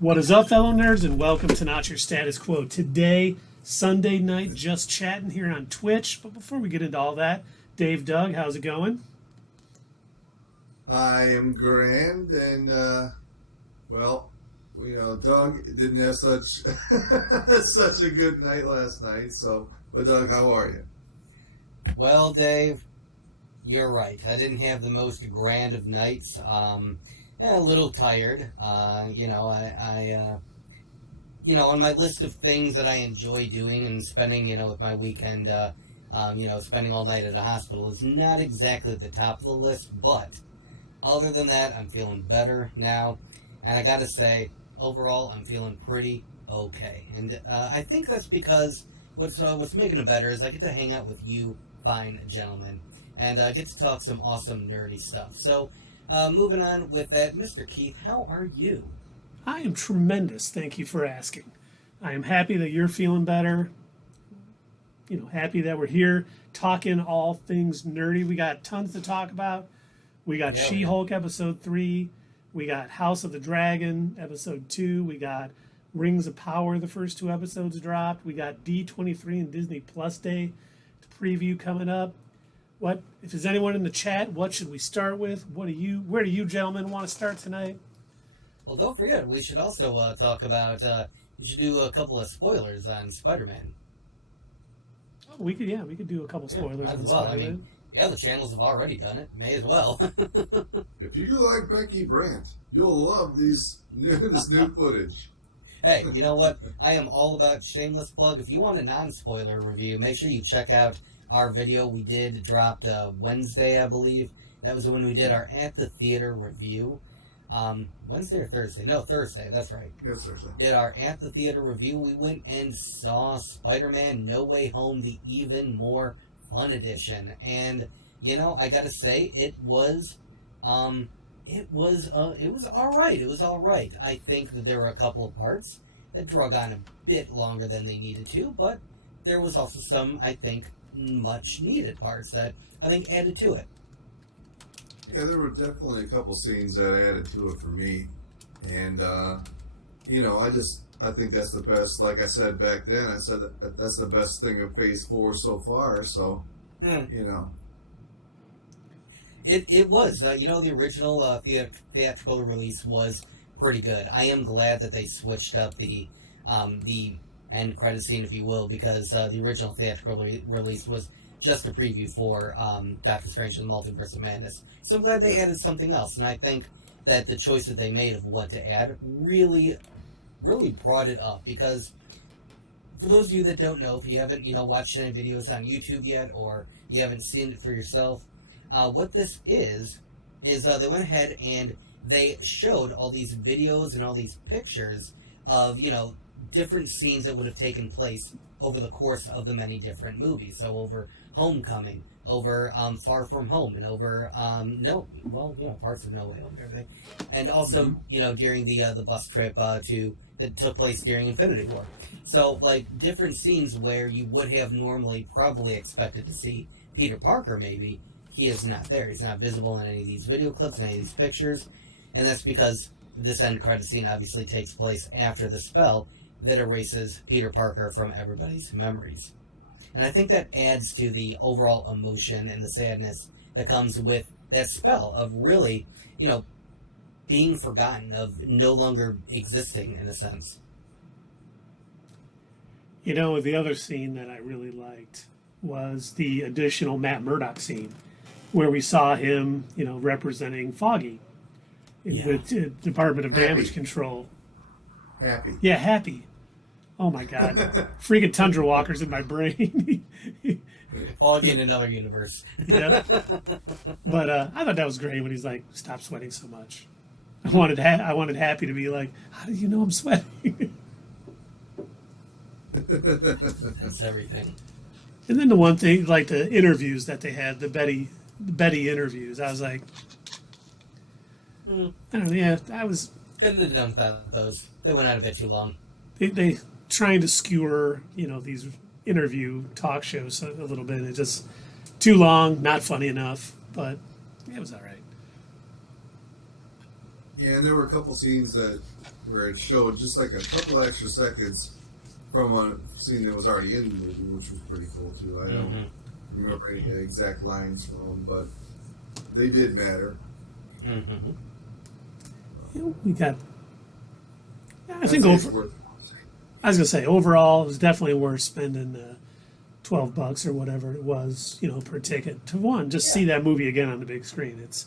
What is up, fellow nerds, and welcome to Not Your Status Quo. Today, Sunday night, just chatting here on Twitch. But before we get into all that, Dave, Doug, how's it going? I am grand, and Doug didn't have such such a good night last night. So, but Doug, how are you? Well, Dave, you're right. I didn't have the most grand of nights. A little tired. On my list of things that I enjoy doing and spending, with my weekend, spending all night at a hospital is not exactly at the top of the list. But other than that, I'm feeling better now, and I gotta say, overall, I'm feeling pretty okay. And I think that's because what's making it better is I get to hang out with you fine gentlemen and get to talk some awesome nerdy stuff. So, moving on with that, Mr. Keith, how are you? I am tremendous. Thank you for asking. I am happy that you're feeling better. Happy that we're here talking all things nerdy. We got tons to talk about. We got She-Hulk episode 3. We got House of the Dragon episode 2. We got Rings of Power, the first 2 episodes dropped. We got D23 and Disney Plus Day preview coming up. If there's anyone in the chat, what should we start with? Where do you gentlemen want to start tonight? Well, don't forget, we should also talk about, we should do a couple of spoilers on Spider-Man. Oh, we could do a couple spoilers on as well. Spider-Man. I mean, the other channels have already done it. May as well. If you like Becky Brandt, you'll love this new footage. Hey, you know what? I am all about shameless plug. If you want a non-spoiler review, make sure you check out our video we dropped Wednesday, I believe. That was when we did our At the Theater review. Wednesday or Thursday? No, Thursday, that's right. Yes, Thursday. Did our At the Theater review. We went and saw Spider-Man No Way Home, the even more fun edition. And, I gotta say, it was alright. It was alright. I think that there were a couple of parts that drug on a bit longer than they needed to, but there was also some, I think, much needed parts that I think added to it. Yeah, there were definitely a couple scenes that added to it for me, and I think that's the best. Like I said back then, I said that's the best thing of Phase 4 so far. So, It was. The original theatrical release was pretty good. I am glad that they switched up the end credit scene, if you will, because the original theatrical release was just a preview for Doctor Strange and the Multiverse of Madness. So I'm glad they added something else, and I think that the choice that they made of what to add really, really brought it up, because for those of you that don't know, if you haven't, watched any videos on YouTube yet, or you haven't seen it for yourself, what this is they went ahead and they showed all these videos and all these pictures of, different scenes that would have taken place over the course of the many different movies. So over Homecoming, over Far From Home, and over parts of No Way Home and everything. And also, during the bus trip that took place during Infinity War. So, different scenes where you would have normally probably expected to see Peter Parker, maybe, he is not there. He's not visible in any of these video clips, in any of these pictures. And that's because this end credit scene obviously takes place after the spell that erases Peter Parker from everybody's memories. And I think that adds to the overall emotion and the sadness that comes with that spell of really, being forgotten, of no longer existing in a sense. The other scene that I really liked was the additional Matt Murdock scene where we saw him, representing Foggy with Department of Damage Control. Happy. Yeah, Happy. Oh my God. Freaking Tundra Walker's in my brain. Foggy in another universe. Yeah. But I thought that was great when he's like, stop sweating so much. I wanted Happy to be like, how do you know I'm sweating? That's everything. And then the one thing, like the interviews that they had, the Betty interviews, I was like, I don't know, yeah, I was... Couldn't have done without those. They went out a bit too long. They trying to skewer, these interview talk shows a little bit. It's just too long, not funny enough, but it was all right. Yeah, and there were a couple scenes where it showed just like a couple extra seconds from a scene that was already in the movie, which was pretty cool too. I don't remember any exact lines from them, but they did matter. Mm-hmm. We got. I I'd think say it's over. worth watching. I was gonna say overall, it was definitely worth spending the $12 or whatever it was, per ticket to just see that movie again on the big screen. It's,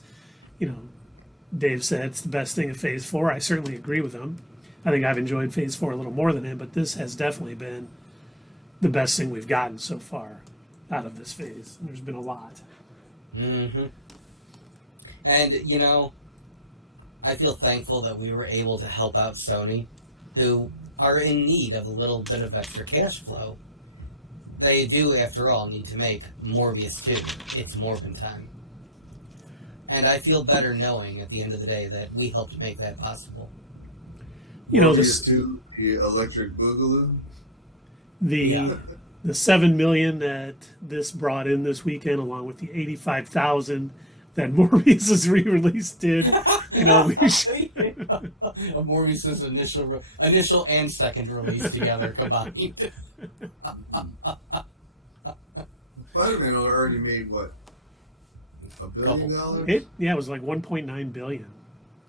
Dave said it's the best thing of Phase 4. I certainly agree with him. I think I've enjoyed Phase 4 a little more than him, but this has definitely been the best thing we've gotten so far out of this phase. There's been a lot. Mm-hmm. And, I feel thankful that we were able to help out Sony, who are in need of a little bit of extra cash flow. They do, after all, need to make Morbius 2. It's Morbin time. And I feel better knowing at the end of the day that we helped make that possible. This to the Electric Boogaloo. the 7 million that this brought in this weekend, along with the 85,000 that Morbius's re-release did. Morbius's initial and second release together combined. Spider-Man already made what? $1 billion? It was like 1.9 billion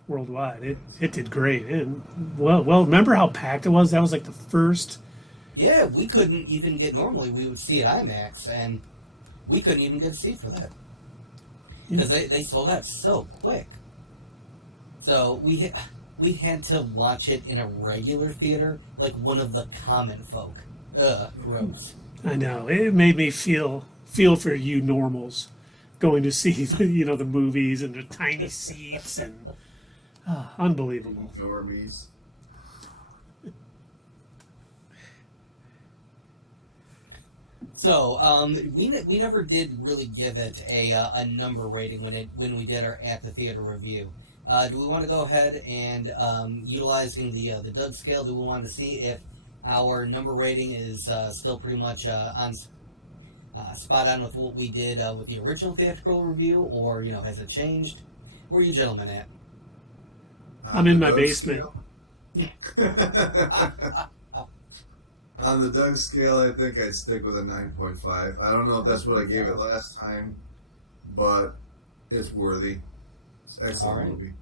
worldwide. It did great. And well, remember how packed it was? That was like the first. Yeah, we couldn't even get. Normally, we would see at IMAX, and we couldn't even get a seat for that because they sold out so quick. So we had to watch it in a regular theater, like one of the common folk. Ugh, gross. I know. It made me feel for you normals going to see the movies and the tiny seats and unbelievable. Normies. So we never did really give it a number rating when we did our at the theater review. Do we want to go ahead and utilizing the Doug scale? Do we want to see if our number rating is still pretty much on spot on with what we did with the original theatrical review, or has it changed? Where are you gentlemen at? I'm in my basement. On the Doug scale, I think I'd stick with a 9.5. I don't know if that's what I gave it last time, but it's worthy. It's an excellent movie.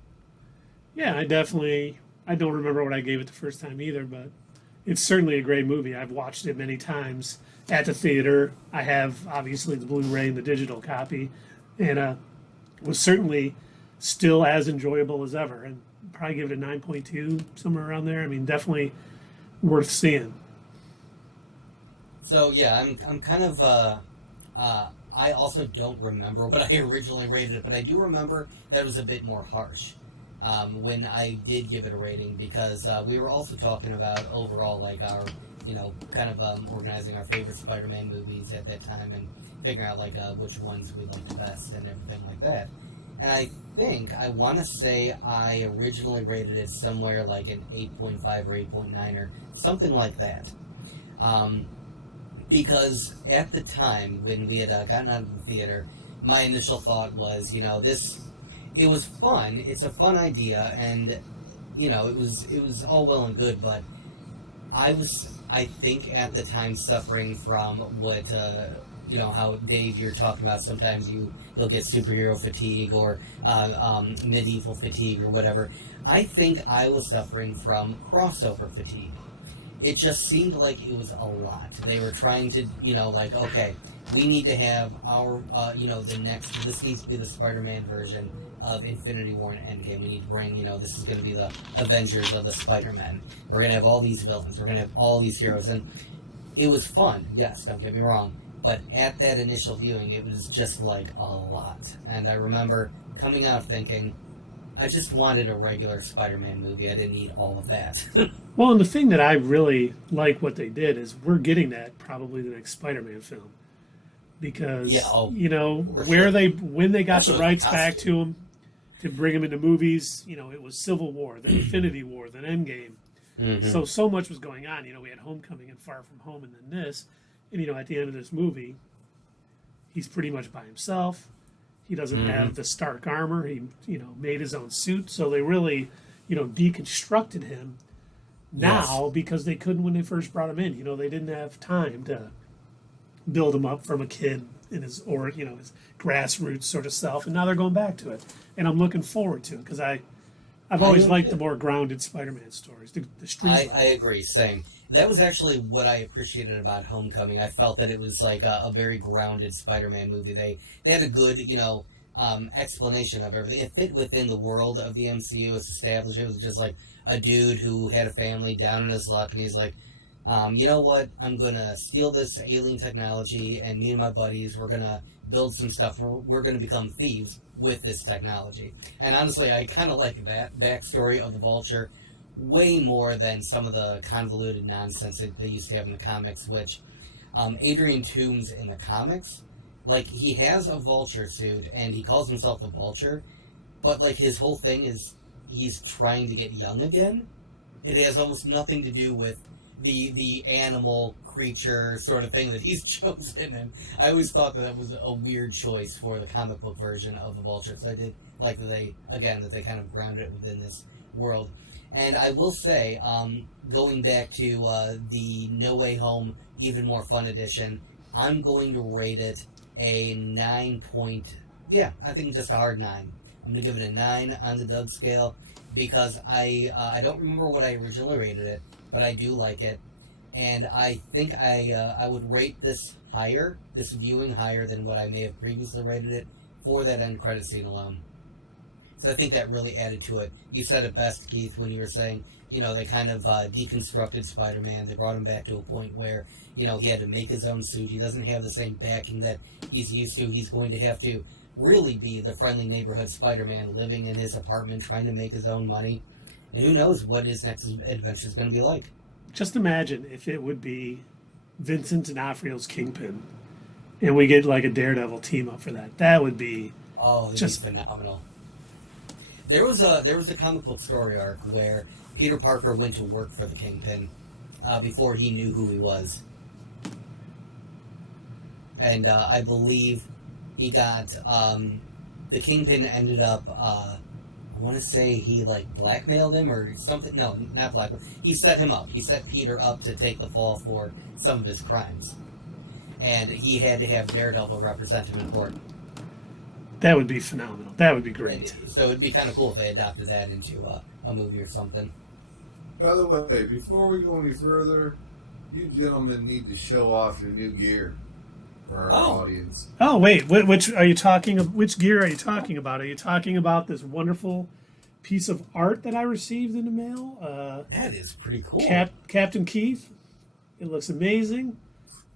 Yeah, I don't remember what I gave it the first time either, but it's certainly a great movie. I've watched it many times at the theater. I have, obviously, the Blu-ray and the digital copy, and was certainly still as enjoyable as ever, and probably give it a 9.2, somewhere around there. I mean, definitely worth seeing. So yeah, I'm kind of I also don't remember what I originally rated it, but I do remember that it was a bit more harsh when I did give it a rating, because we were also talking about overall, like, our kind of organizing our favorite Spider-Man movies at that time and figuring out like which ones we liked the best and everything like that. And I want to say I originally rated it somewhere like an 8.5 or 8.9 or something like that. Because at the time when we had gotten out of the theater, my initial thought was, it was fun. It's a fun idea, and it was all well and good. But I think at the time suffering from what how Dave, you're talking about. Sometimes you'll get superhero fatigue or medieval fatigue or whatever. I think I was suffering from crossover fatigue. It just seemed like it was a lot. They were trying to, okay, we need to have our, this needs to be the Spider-Man version of Infinity War and Endgame. We need to bring, this is going to be the Avengers of the Spider-Man. We're going to have all these villains. We're going to have all these heroes. And it was fun, yes, don't get me wrong. But at that initial viewing, it was just like a lot. And I remember coming out thinking, I just wanted a regular Spider-Man movie. I didn't need all of that. Well, and the thing that I really like what they did is we're getting that probably the next Spider-Man film, because when they got the rights back to him to bring him into movies, it was Civil War, then Infinity War, then Endgame. Mm-hmm. So much was going on. We had Homecoming and Far From Home, and then this, and at the end of this movie, he's pretty much by himself. He doesn't have the Stark armor. He made his own suit, so they really deconstructed him now because they couldn't when they first brought him in. They didn't have time to build him up from a kid in his his grassroots sort of self, and now they're going back to it, and I'm looking forward to it because I've always liked the more grounded Spider-Man stories. The street. I agree. Same. That was actually what I appreciated about Homecoming. I felt that it was like a very grounded Spider-Man movie. They had a good explanation of everything. It fit within the world of the MCU. It's established. It was just like a dude who had a family down in his luck, and he's like, you know what? I'm gonna steal this alien technology, and me and my buddies, we're gonna build some stuff. We're gonna become thieves with this technology. And honestly, I kind of like that backstory of the Vulture way more than some of the convoluted nonsense that they used to have in the comics. Which Adrian Toomes in the comics, like, he has a Vulture suit and he calls himself a Vulture, but like his whole thing is he's trying to get young again. It has almost nothing to do with the animal creature sort of thing that he's chosen, and I always thought that was a weird choice for the comic book version of the Vulture. So I did like that they kind of grounded it within this world. And I will say, going back to the No Way Home Even More Fun edition, I'm going to rate it a 9 point. Yeah, I think just a hard 9. I'm going to give it a 9 on the Doug scale because I don't remember what I originally rated it, but I do like it, and I think I would rate this viewing higher than what I may have previously rated it for that end credit scene alone. So I think that really added to it. You said it best, Keith, when you were saying, they kind of deconstructed Spider-Man. They brought him back to a point where, he had to make his own suit. He doesn't have the same backing that he's used to. He's going to have to really be the friendly neighborhood Spider-Man living in his apartment, trying to make his own money. And who knows what his next adventure is going to be like. Just imagine if it would be Vincent D'Onofrio's Kingpin, and we get like a Daredevil team up for that. That would be just phenomenal. There was a comic book story arc where Peter Parker went to work for the Kingpin before he knew who he was, and I believe he got the Kingpin ended up. I want to say he blackmailed him or something. No, not blackmail. He set him up. He set Peter up to take the fall for some of his crimes, and he had to have Daredevil represent him in court. That would be phenomenal. That would be great. So it'd be kind of cool if they adopted that into a movie or something. By the way, before we go any further, you gentlemen need to show off your new gear for our audience. Oh, wait. Which are you talking of? Which gear are you talking about? Are you talking about this wonderful piece of art that I received in the mail? That is pretty cool. Captain Keith. It looks amazing.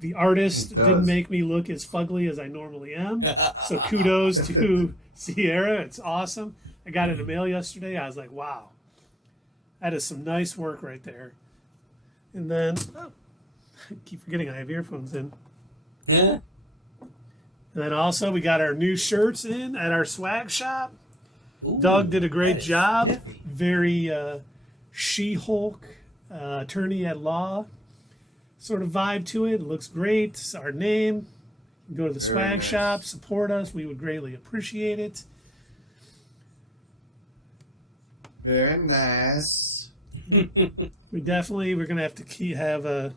The artist didn't make me look as fugly as I normally am. So kudos to Sierra. It's awesome. I got it in the mail yesterday. I was like, wow. That is some nice work right there. And then, I keep forgetting I have earphones in. Yeah. And then also we got our new shirts in at our swag shop. Ooh, Doug did a great job. Heavy. Very She-Hulk, attorney at law sort of vibe to it. It looks great. It's our name. You can go to the swag shop, support us. We would greatly appreciate it. Very nice. We're going to have to have a,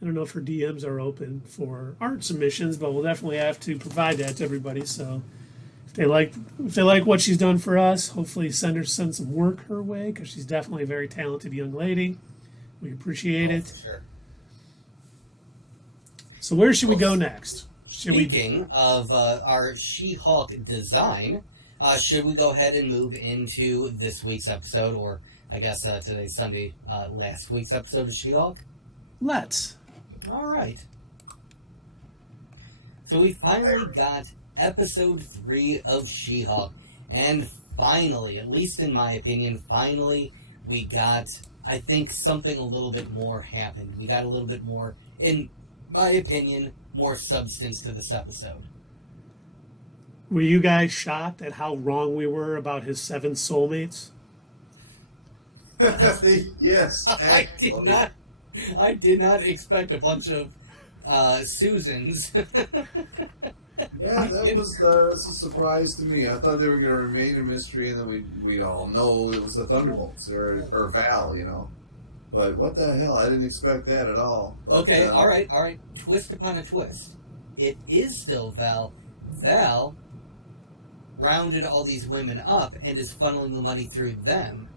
I don't know if her DMs are open for art submissions, but we'll definitely have to provide that to everybody. So if they like what she's done for us, hopefully send some work her way, because she's definitely a very talented young lady. We appreciate it. For sure. So where should we go next? Speaking of our She-Hulk design, should we go ahead and move into this week's episode, or I guess today's Sunday, last week's episode of She-Hulk? Let's. All right. So we finally got episode 3 of She-Hulk, and finally, at least in my opinion, we got, I think, something a little bit more happened. We got a little bit more, in my opinion, more substance to this episode. Were you guys shocked at how wrong we were about his 7 soulmates? Yes. I did not expect a bunch of Susans. Yeah, that was a surprise to me. I thought they were going to remain a mystery, and then we'd all know it was the Thunderbolts or Val, you know. But what the hell? I didn't expect that at all. But, Okay, all right. Twist upon a twist. It is still Val. Val rounded all these women up and is funneling the money through them.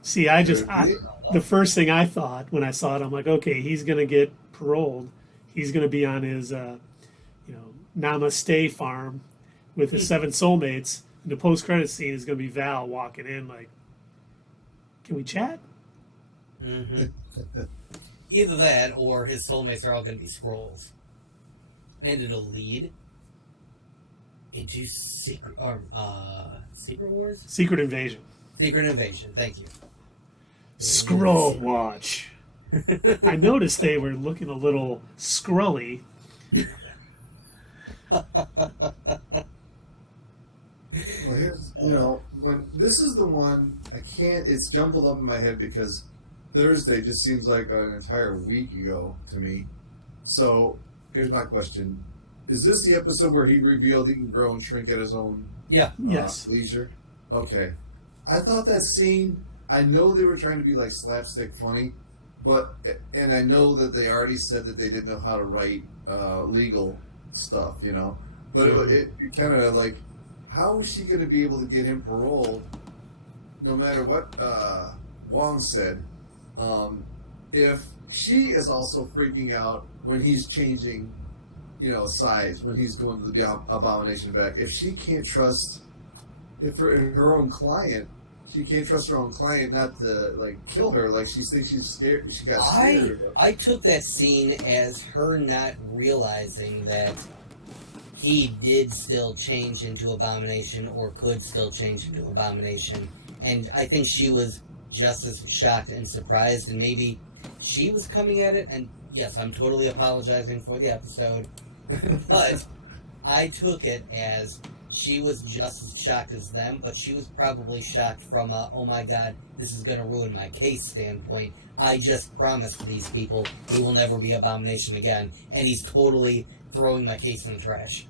See, the first thing I thought when I saw it, I'm like, okay, he's going to get paroled. He's going to be on his, Namaste farm with his 7 soulmates. And the post-credit scene is going to be Val walking in like, can we chat? Mm-hmm. Either that, or his soulmates are all going to be scrolls. And it'll lead into Secret Wars? Secret Invasion. Secret Invasion, thank you. Scroll Watch. I noticed they were looking a little scrully. Well, here's, when this is the one, it's jumbled up in my head because Thursday just seems like an entire week ago to me. So, here's my question. Is this the episode where he revealed he can grow and shrink at his own Yes. leisure? Okay. I thought that scene, I know they were trying to be like slapstick funny, and I know that they already said that they didn't know how to write legal stuff, but it kind of like, how is she going to be able to get him paroled no matter what Wong said, if she is also freaking out when he's changing size, when he's going to the abomination back? If she can't trust her own client, she can't trust her own client not to kill her. Like, she thinks she's scared. She got scared. I took that scene as her not realizing that he did still change into Abomination, or could still change into Abomination, and I think she was just as shocked and surprised, and maybe she was coming at it. And yes, I'm totally apologizing for the episode, but I took it as she was just as shocked as them, but she was probably shocked from a, oh my god, this is going to ruin my case standpoint. I just promised these people he will never be Abomination again, and he's totally throwing my case in the trash.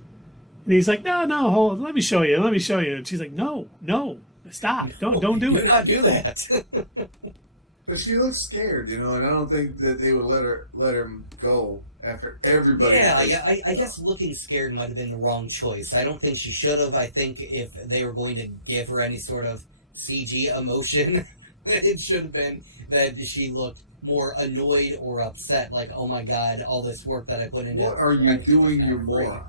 And he's like, no, hold on, let me show you. And she's like, no, stop, don't do it. Do not do that. But she looks scared, and I don't think that they would let him go after everybody. Yeah, I guess looking scared might have been the wrong choice. I don't think she should have. I think if they were going to give her any sort of CG emotion, it should have been that she looked more annoyed or upset, like, oh my god, all this work that I put into. What are you doing, you moron?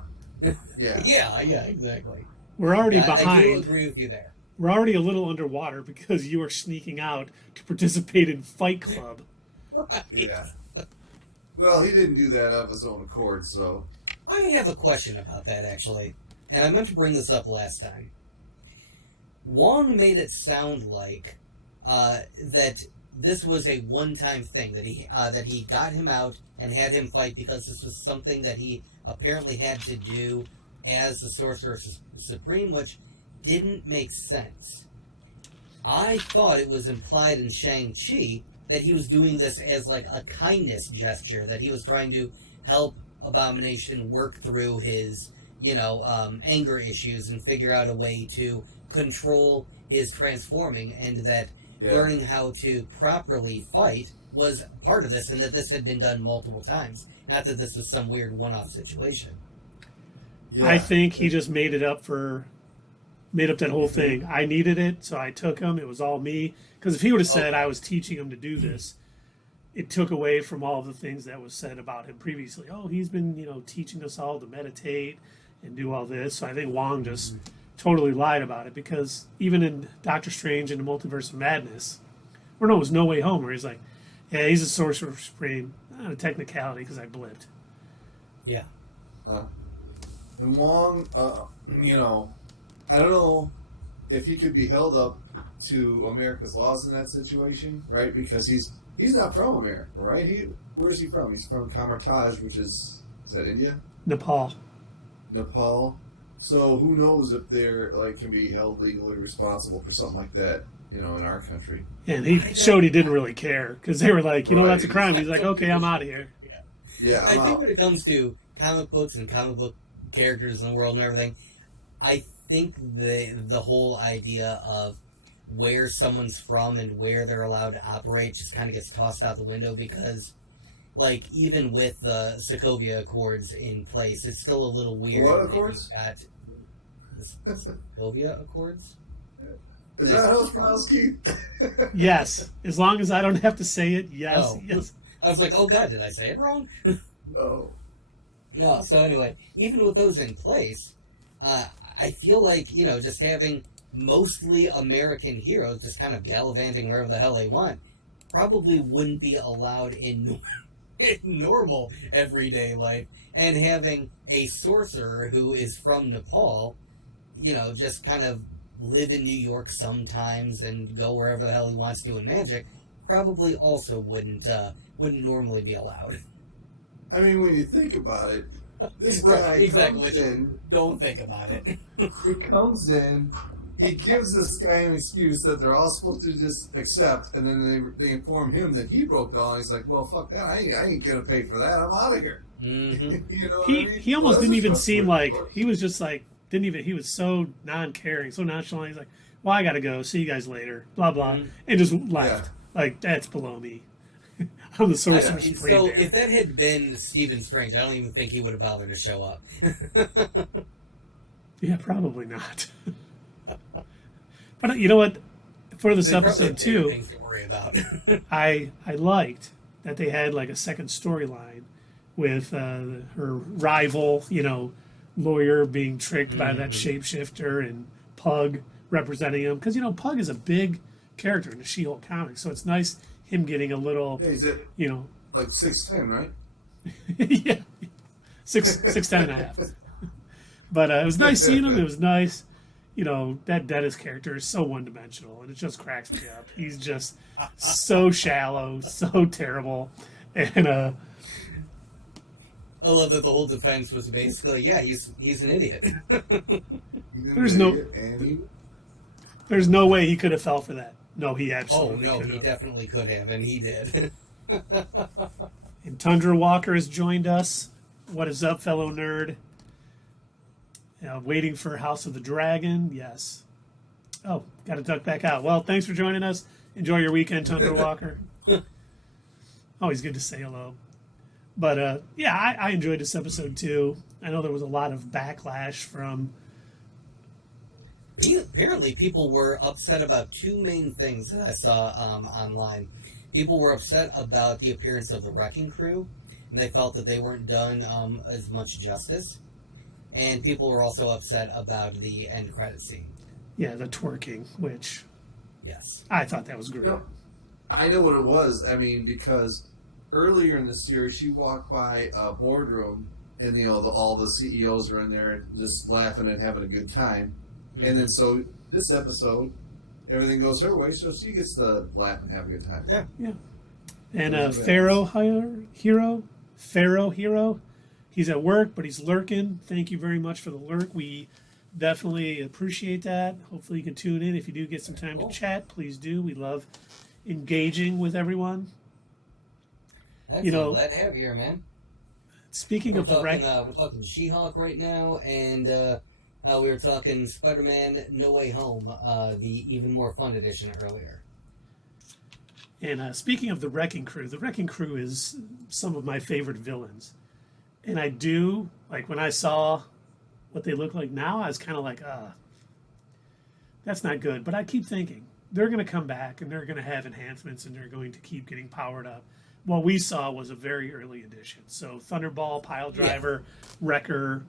Yeah, exactly. We're already behind. I do agree with you there. We're already a little underwater because you are sneaking out to participate in Fight Club. Right. Yeah. Well, he didn't do that of his own accord, so. I have a question about that, actually. And I meant to bring this up last time. Wong made it sound like that this was a one-time thing, that he got him out and had him fight because this was something that he apparently had to do as the Sorcerer Supreme, which didn't make sense. I thought it was implied in Shang-Chi that he was doing this as like a kindness gesture, that he was trying to help Abomination work through his, anger issues and figure out a way to control his transforming, and that learning how to properly fight was part of this, and that this had been done multiple times. Not that this was some weird one-off situation. Yeah. I think he just made up that whole thing. I needed it, so I took him. It was all me. Because if he would have said I was teaching him to do this, it took away from all of the things that was said about him previously. Oh, he's been, teaching us all to meditate and do all this. So I think Wong just totally lied about it, because even in Doctor Strange and the Multiverse of Madness, or no, it was No Way Home, where he's like, yeah, he's a Sorcerer Supreme. Not a technicality, because I blipped. Yeah. And Wong, I don't know if he could be held up to America's laws in that situation, right? Because he's not from America, right? Where's he from? He's from Kamartaj, which is that India? Nepal. So who knows if they're can be held legally responsible for something like that, in our country. And he showed he didn't really care, because they were like, that's a crime. He's like, okay, I'm out of here. Yeah, I think when it comes to comic books and comic book characters in the world and everything, I think the whole idea of where someone's from and where they're allowed to operate just kind of gets tossed out the window because, like, even with the Sokovia Accords in place, it's still a little weird. What Accords? Got the Sokovia Accords? Is that how it's pronounced, Keith? Yes, as long as I don't have to say it. Yes, Oh. yes. I was like, oh god, did I say it wrong? No. No, so anyway, even with those in place, I feel like, just having mostly American heroes just kind of gallivanting wherever the hell they want probably wouldn't be allowed in normal everyday life. And having a sorcerer who is from Nepal, just kind of live in New York sometimes and go wherever the hell he wants doing magic, probably also wouldn't normally be allowed. I mean, when you think about it, this Right, guy exactly. comes in, Don't think about it. he comes in, he gives this guy an excuse that they're all supposed to just accept, and then they inform him that he broke the law. He's like, well, fuck that, I ain't gonna pay for that, I'm out of here. Mm-hmm. You know what He I mean? he almost Well, didn't that's even a seem trustworthy like source. he was just like he was so non-caring, so nonchalant. He's like, well, I gotta go. See you guys later. Blah blah, Mhm. and just left. Like that's below me. I'm the sorcerer So supreme. Man. if that had been Stephen Strange, I don't even think he would have bothered to show up. Yeah, probably not. But you know what? For this They probably episode have too, things to worry about. I liked that they had like a second storyline with her rival, lawyer being tricked by that shapeshifter and Pug representing him because Pug is a big character in the She-Hulk comics, so it's nice him getting a little, Yeah, he's at like 6'10", right? yeah, 6'10" and a half. But it was nice seeing him. It was nice. That Dennis character is so one-dimensional, and it just cracks me up. He's just so shallow, so terrible, and I love that the whole defense was basically, yeah, he's an idiot. There's no- there's no way he could have fell for that. No, he Oh absolutely no, could he have. definitely could have, and he did. And Tundra Walker has joined us. What is up, fellow nerd? Waiting for House of the Dragon. Yes. Oh, got to duck back out. Well, thanks for joining us. Enjoy your weekend, Tundra Walker. Always good to say hello. But yeah, I enjoyed this episode too. I know there was a lot of backlash from. Apparently, people were upset about two main things that I saw online. People were upset about the appearance of the Wrecking Crew, and they felt that they weren't done as much justice. And people were also upset about the end credit scene. Yeah, the twerking, which Yes. I thought that was great. I know what it was. I mean, because earlier in the series, she walked by a boardroom, and all the CEOs are in there and just laughing and having a good time. Mm-hmm. And then so this episode, everything goes her way, so she gets to laugh and have a good time. Yeah. And Pharaoh Hero, he's at work, but he's lurking. Thank you very much for the lurk. We definitely appreciate that. Hopefully you can tune in. If you do get some time to chat, please do. We love engaging with everyone. Excellent. Glad to have you here, man. Speaking of the we're talking She-Hulk right now, and we were talking Spider-Man No Way Home, the even more fun edition earlier. And speaking of the Wrecking Crew is some of my favorite villains. And I do, like, when I saw what they look like now, I was kind of like, that's not good. But I keep thinking, they're going to come back, and they're going to have enhancements, and they're going to keep getting powered up. What we saw was a very early edition. So Thunderball, Pile Driver, Wrecker.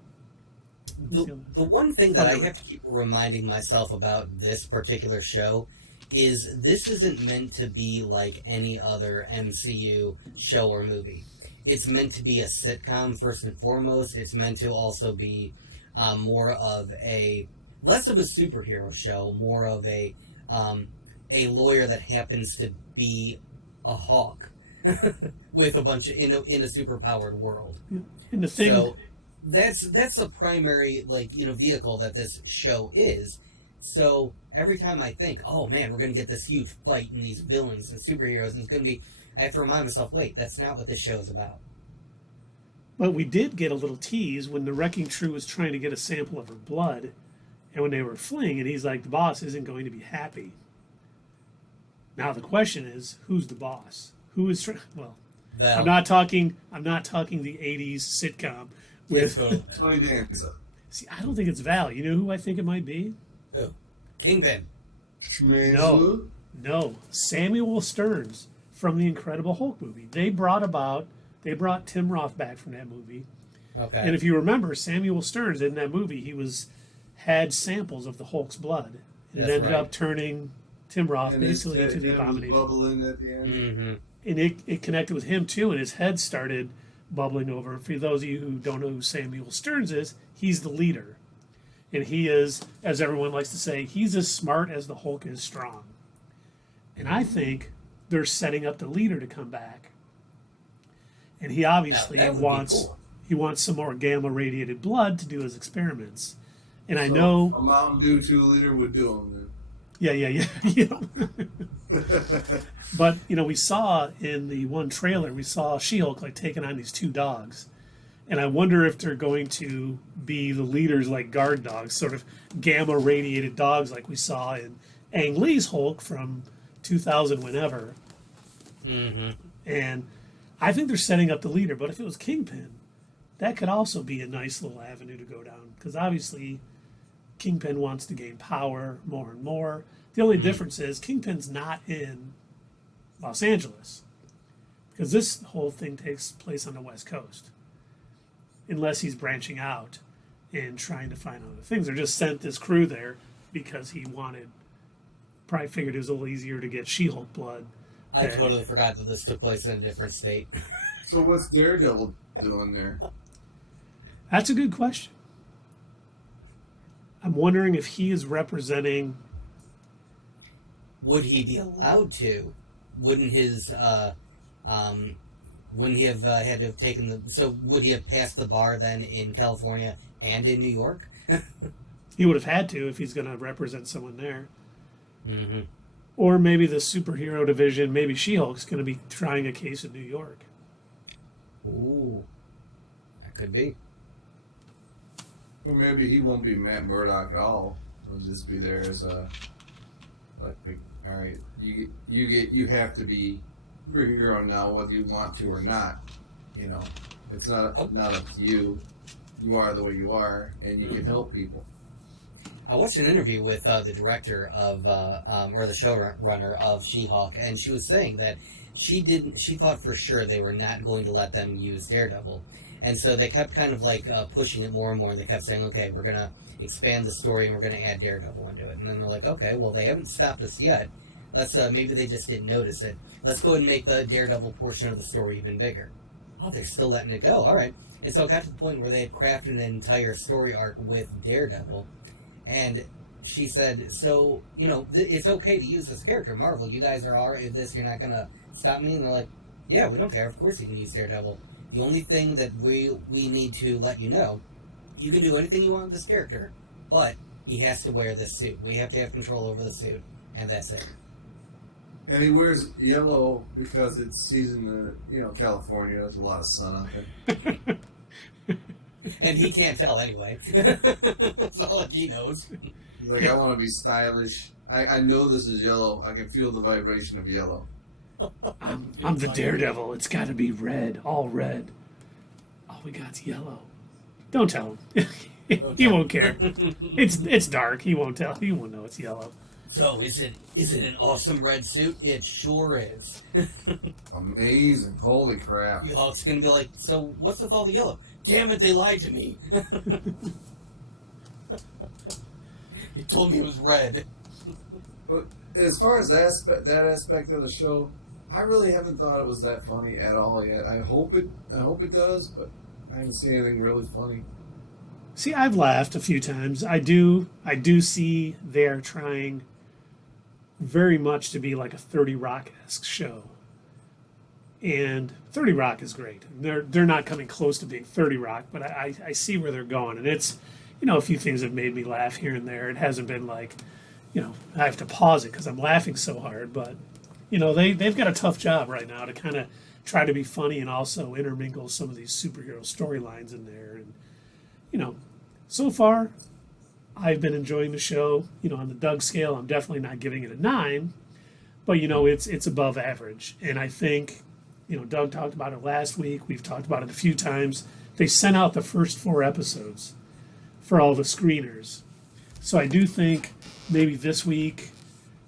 The one thing that I have to keep reminding myself about this particular show is this isn't meant to be like any other MCU show or movie. It's meant to be a sitcom first and foremost. It's meant to also be more of less of a superhero show, more of a lawyer that happens to be a hawk with a bunch of in a superpowered world. And the thing, So that's the primary vehicle that this show is. So every time I think, oh man, we're gonna get this huge fight and these villains and superheroes, and it's gonna be, I have to remind myself, wait, that's not what this show is about. But we did get a little tease when the Wrecking Crew was trying to get a sample of her blood, and when they were fleeing, and he's like, the boss isn't going to be happy. Now the question is, who's the boss? Who is well? Val. I'm not talking the '80s sitcom with. Tony Danza. See, I don't think it's Val. You know who I think it might be? Who? Kingpin. No, Samuel Stearns from the Incredible Hulk movie. They brought Tim Roth back from that movie. Okay. And if you remember, Samuel Stearns in that movie, had samples of the Hulk's blood. And it ended up turning Tim Roth basically into the Abomination. Bubbling at the end. Mm-hmm. And it connected with him too, and his head started bubbling over. For those of you who don't know who Samuel Stearns is, he's the leader. And he is, as everyone likes to say, he's as smart as the Hulk is strong. And I think they're setting up the leader to come back. And he obviously wants some more gamma radiated blood to do his experiments. And I know a Mountain Dew 2 liter would do them then. Yeah. But we saw in the one trailer, we saw She-Hulk like taking on these two dogs. And I wonder if they're going to be the leaders like guard dogs, sort of gamma radiated dogs like we saw in Ang Lee's Hulk from 2000 whenever. Mm-hmm. And I think they're setting up the leader, but if it was Kingpin, that could also be a nice little avenue to go down, because obviously Kingpin wants to gain power more and more. The only difference is Kingpin's not in Los Angeles, because this whole thing takes place on the West Coast, unless he's branching out and trying to find other things, or just sent this crew there because he probably figured it was a little easier to get She-Hulk blood. I totally forgot that this took place in a different state. So what's Daredevil doing there? That's a good question. I'm wondering if he is representing. Would he be allowed to? Wouldn't his wouldn't he have had to have taken the? So would he have passed the bar then in California and in New York? He would have had to if he's going to represent someone there. Mm-hmm. Or maybe the superhero division, maybe She-Hulk's going to be trying a case in New York. Ooh, that could be. Or maybe he won't be Matt Murdock at all. He'll just be there as a all right, you have to be superhero now, whether you want to or not. It's not up to you. You are the way you are, and you can help people. I watched an interview with the director of, or the showrunner of She-Hulk, and she was saying that she thought for sure they were not going to let them use Daredevil. And so they kept kind of like pushing it more and more, and they kept saying, okay, we're going to expand the story and we're going to add Daredevil into it. And then they're like, okay, well, they haven't stopped us yet. Let's, maybe they just didn't notice it. Let's go ahead and make the Daredevil portion of the story even bigger. Oh, they're still letting it go. All right. And so it got to the point where they had crafted an entire story arc with Daredevil. And she said, so, it's okay to use this character. Marvel, you guys are all right with this. You're not going to stop me? And they're like, yeah, we don't care. Of course you can use Daredevil. The only thing that we need to let you know, you can do anything you want with this character, but he has to wear this suit. We have to have control over the suit, and that's it. And he wears yellow because he's in California. There's a lot of sun out there. And he can't tell anyway. That's all he knows. He's like, I want to be stylish. I know this is yellow. I can feel the vibration of yellow. I'm the Daredevil. It's got to be red, all red. All we got's yellow. Don't tell him. He won't care. It's dark. He won't tell. He won't know it's yellow. So is it an awesome red suit? It sure is. Amazing. Holy crap. Hulk's gonna be like, so what's with all the yellow? Damn it, they lied to me. He told me it was red. But as far as that aspect of the show, I really haven't thought it was that funny at all yet. I hope it does, but I haven't seen anything really funny. See, I've laughed a few times. I do see they're trying very much to be like a 30 Rock-esque show. And 30 Rock is great. They're not coming close to being 30 Rock, but I see where they're going. And it's, a few things have made me laugh here and there. It hasn't been like, I have to pause it because I'm laughing so hard. But, they've got a tough job right now to kind of try to be funny and also intermingle some of these superhero storylines in there. And, you know, so far, I've been enjoying the show. You know, on the Doug scale, I'm definitely not giving it a 9, but, you know, it's above average. And I think, you know, Doug talked about it last week. We've talked about it a few times. They sent out the first 4 episodes for all the screeners. So I do think maybe this week,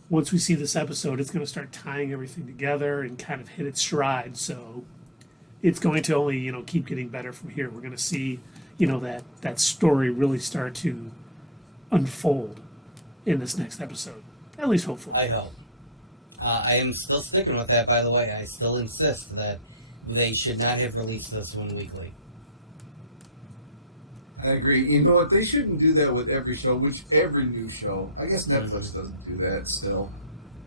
once we see this episode, it's going to start tying everything together and kind of hit its stride. So it's going to only, you know, keep getting better from here. We're going to see, you know, that story really start to unfold in this next episode. At least hopefully. I hope. I am still sticking with that, by the way. I still insist that they should not have released this one weekly. I agree. You know what? They shouldn't do that with every show, every new show. I guess Netflix doesn't do that still.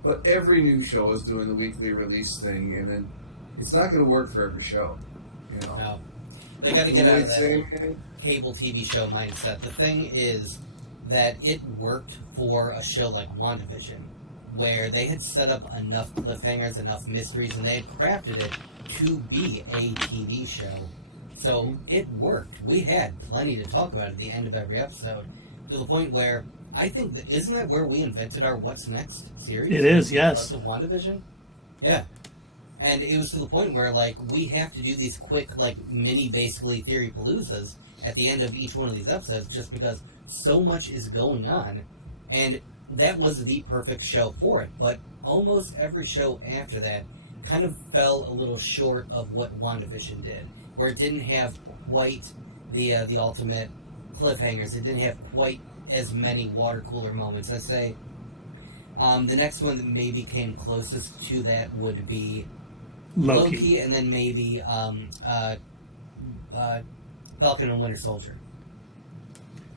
But every new show is doing the weekly release thing, and then it's not going to work for every show. You know? No. They got to get out of that cable TV show mindset. The thing is that it worked for a show like WandaVision, where they had set up enough cliffhangers, enough mysteries, and they had crafted it to be a TV show. So it worked. We had plenty to talk about at the end of every episode, to the point where I think isn't that where we invented our What's Next series? It is, yes. Of WandaVision? Yeah. And it was to the point where, like, we have to do these quick, like, mini, basically, theory paloozas at the end of each one of these episodes, just because so much is going on. And that was the perfect show for it. But almost every show after that kind of fell a little short of what WandaVision did, where it didn't have quite the ultimate cliffhangers. It didn't have quite as many water cooler moments. I'd say the next one that maybe came closest to that would be Loki, and then maybe Falcon and Winter Soldier.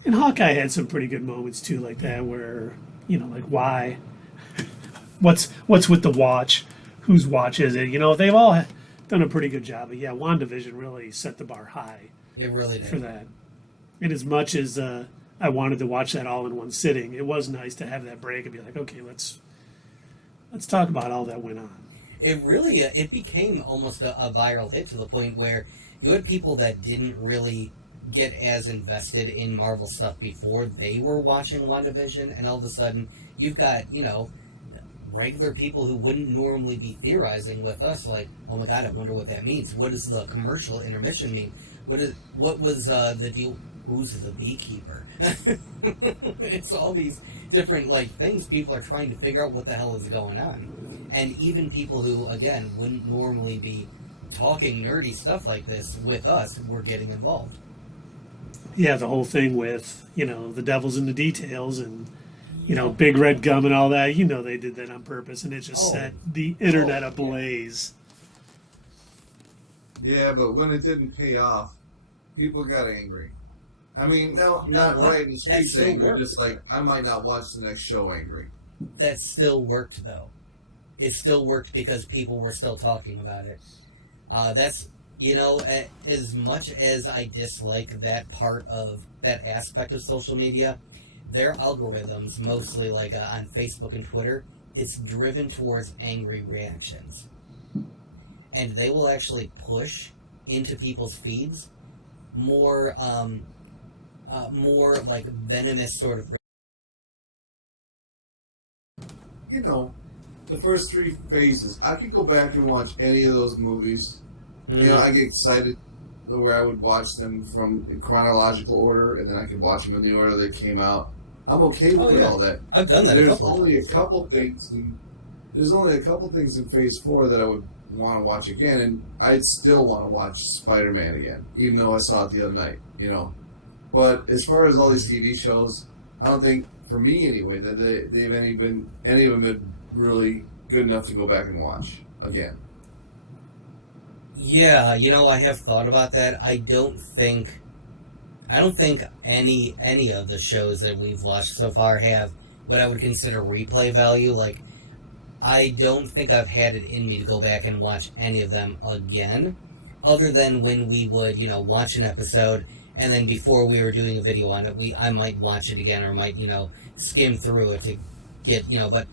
And Hawkeye had some pretty good moments too, like that, where, you know, like, why, what's with the watch, whose watch is it? You know, they've all done a pretty good job. But yeah, WandaVision really set the bar high. It really did. For that. And as much as I wanted to watch that all in one sitting, it was nice to have that break and be like, okay, let's talk about all that went on. It really, it became almost a viral hit, to the point where you had people that didn't really get as invested in Marvel stuff before they were watching WandaVision, and all of a sudden you've got, you know, regular people who wouldn't normally be theorizing with us, like, oh my god, I wonder what that means. What does the commercial intermission mean? What was the deal? Who's the beekeeper? It's all these different, like, things people are trying to figure out what the hell is going on. And even people who, again, wouldn't normally be talking nerdy stuff like this with us were getting involved. Yeah, the whole thing with, you know, the devil's in the details and, you know, big red gum and all that. You know, they did that on purpose, and it just set the internet ablaze. Yeah, but when it didn't pay off, people got angry. I mean, no, not right in the streets angry, just like, I might not watch the next show angry. That still worked, though. It still worked because people were still talking about it. That's, you know, as much as I dislike that part of, that aspect of social media, their algorithms, mostly like on Facebook and Twitter, it's driven towards angry reactions. And they will actually push into people's feeds more like venomous sort of. You know, the first 3 phases, I could go back and watch any of those movies. Mm-hmm. You know, I get excited where I would watch them from in chronological order, and then I could watch them in the order they came out. I'm okay with all that. I've done that. There's only a couple things in Phase 4 that I would want to watch again, and I'd still want to watch Spider-Man again, even though I saw it the other night, you know. But as far as all these TV shows, I don't think, for me anyway, that any of them been really good enough to go back and watch again. Yeah, you know, I have thought about that. I don't think any of the shows that we've watched so far have what I would consider replay value. Like, I don't think I've had it in me to go back and watch any of them again, other than when we would, you know, watch an episode, and then before we were doing a video on it, I might watch it again, or might, you know, skim through it to get, you know, but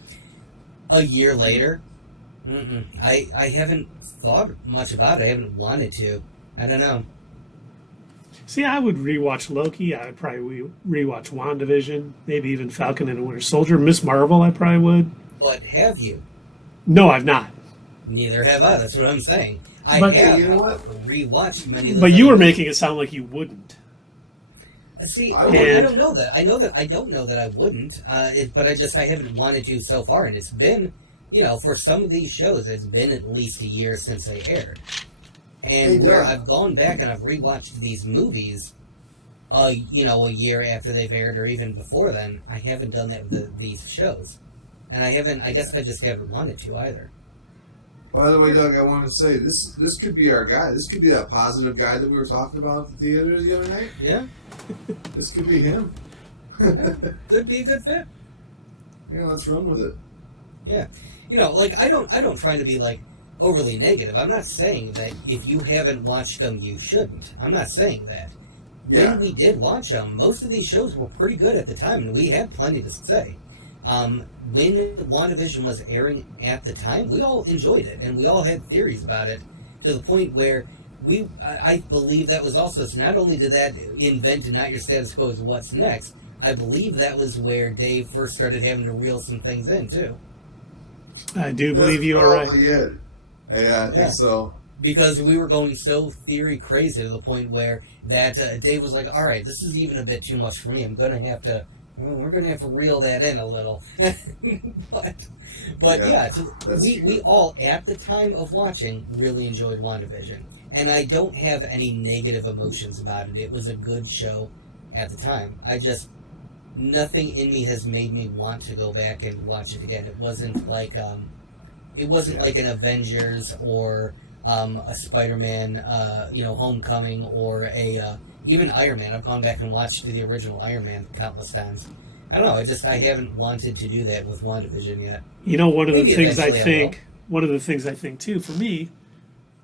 a year later, I haven't thought much about it. I haven't wanted to. I don't know. See, I would rewatch Loki. I would probably rewatch WandaVision, maybe even Falcon and the Winter Soldier. Miss Marvel, I probably would. But have you? No, I've not. Neither have I. That's what I'm saying. I But- have You know what? rewatched many of the But you were things. making it sound like you wouldn't. See, I I, would. don't know that. I don't know that I wouldn't. But I haven't wanted to so far, and it's been, for some of these shows, it's been at least a year since they aired. And Hey, where Dan. I've gone back and I've rewatched these movies, a year after they've aired, or even before then, I haven't done that with these shows, and I haven't. I guess I just haven't wanted to either. By the way, Doug, I want to say this could be our guy. This could be that positive guy that we were talking about at the theater the other night. Yeah, This could be him. could be a good fit. Yeah, let's run with it. Yeah, I don't try to be like overly negative. I'm not saying that if you haven't watched them, you shouldn't. I'm not saying that. Yeah. When we did watch them, most of these shows were pretty good at the time, and we had plenty to say. When WandaVision was airing at the time, we all enjoyed it, and we all had theories about it, to the point where I believe that was also, so not only did that invent Not Your Status Quo is What's Next, I believe that was where Dave first started having to reel some things in, too. I do believe you That's are right. probably it. Yeah, I think so. Because we were going so theory crazy to the point where that Dave was like, all right, this is even a bit too much for me. We're going to have to reel that in a little. but Yeah, we all, at the time of watching, really enjoyed WandaVision. And I don't have any negative emotions about it. It was a good show at the time. Nothing in me has made me want to go back and watch it again. It wasn't like like an Avengers or a Spider-Man, Homecoming, or even Iron Man. I've gone back and watched the original Iron Man countless times. I don't know. I haven't wanted to do that with WandaVision yet. One of the Maybe things eventually I think too, for me,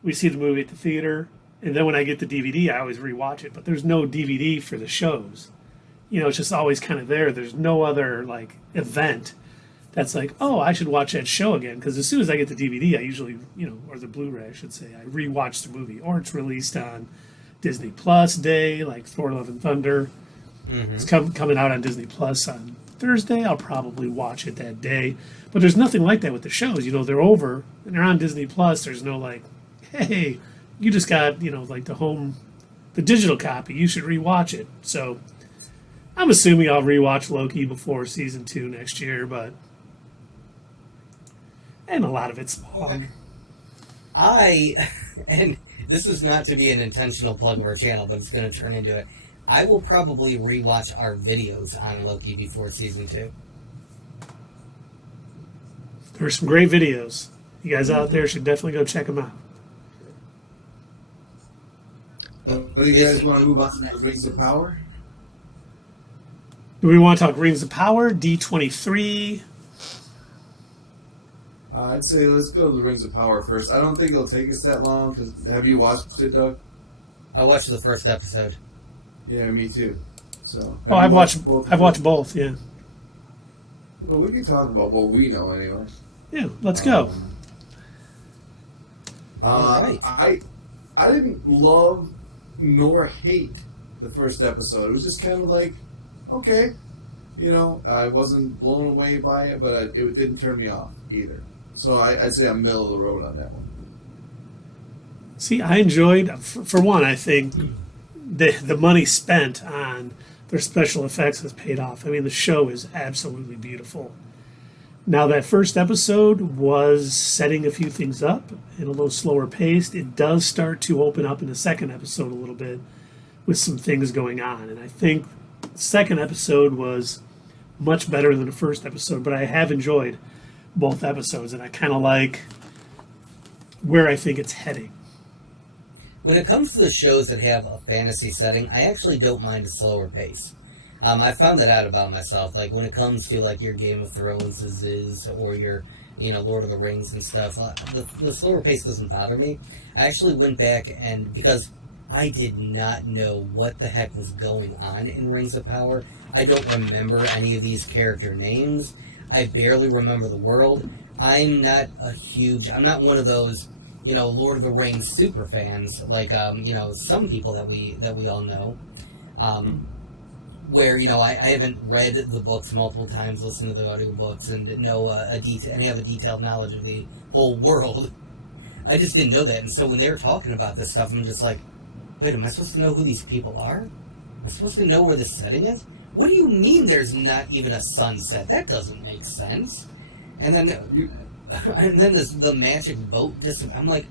we see the movie at the theater, and then when I get the DVD, I always rewatch it. But there's no DVD for the shows. It's just always kind of there. There's no other like event that's like, oh, I should watch that show again. Because as soon as I get the DVD, I usually, or the Blu-ray, I should say, I rewatch the movie, or it's released on Disney Plus Day, like Thor: Love and Thunder. Mm-hmm. It's coming out on Disney Plus on Thursday. I'll probably watch it that day. But there's nothing like that with the shows. They're over and they're on Disney Plus. There's no like, hey, you just got, like the digital copy. You should rewatch it. So I'm assuming I'll rewatch Loki before season 2 next year, and a lot of it's long. And this is not to be an intentional plug of our channel, but it's going to turn into it. I will probably rewatch our videos on Loki before season 2. There are some great videos. You guys out there should definitely go check them out. What do you guys want to move on to the Rings of Power? Do we want to talk Rings of Power, D23? I'd say let's go to the Rings of Power first. I don't think it'll take us that long. Have you watched it, Doug? I watched the first episode. Yeah, me too. So. Oh, I've watched both. Yeah. Well, we can talk about what we know anyway. Yeah. Let's go. All right. I didn't love nor hate the first episode. It was just kind of like, okay, I wasn't blown away by it, but it didn't turn me off either. So I'd say I'm middle of the road on that one. See, I enjoyed, for one, I think the money spent on their special effects has paid off. I mean, the show is absolutely beautiful. Now, that first episode was setting a few things up and a little slower paced. It does start to open up in the second episode a little bit with some things going on. And I think the second episode was much better than the first episode, but I have enjoyed both episodes, and I kind of like where I think it's heading. When it comes to the shows that have a fantasy setting, I actually don't mind a slower pace. I found that out about myself. Like when it comes to like your Game of Thrones or your, Lord of the Rings and stuff, the slower pace doesn't bother me. I actually went back and because I did not know what the heck was going on in Rings of Power. I don't remember any of these character names. I barely remember the world. I'm not one of those, Lord of the Rings super fans like some people that we all know. Where I haven't read the books multiple times, listened to the audiobooks, and know and have a detailed knowledge of the whole world. I just didn't know that, and so when they were talking about this stuff, I'm just like, wait, am I supposed to know who these people are? Am I supposed to know where the setting is? What do you mean there's not even a sunset? That doesn't make sense. And then, the magic boat I'm like,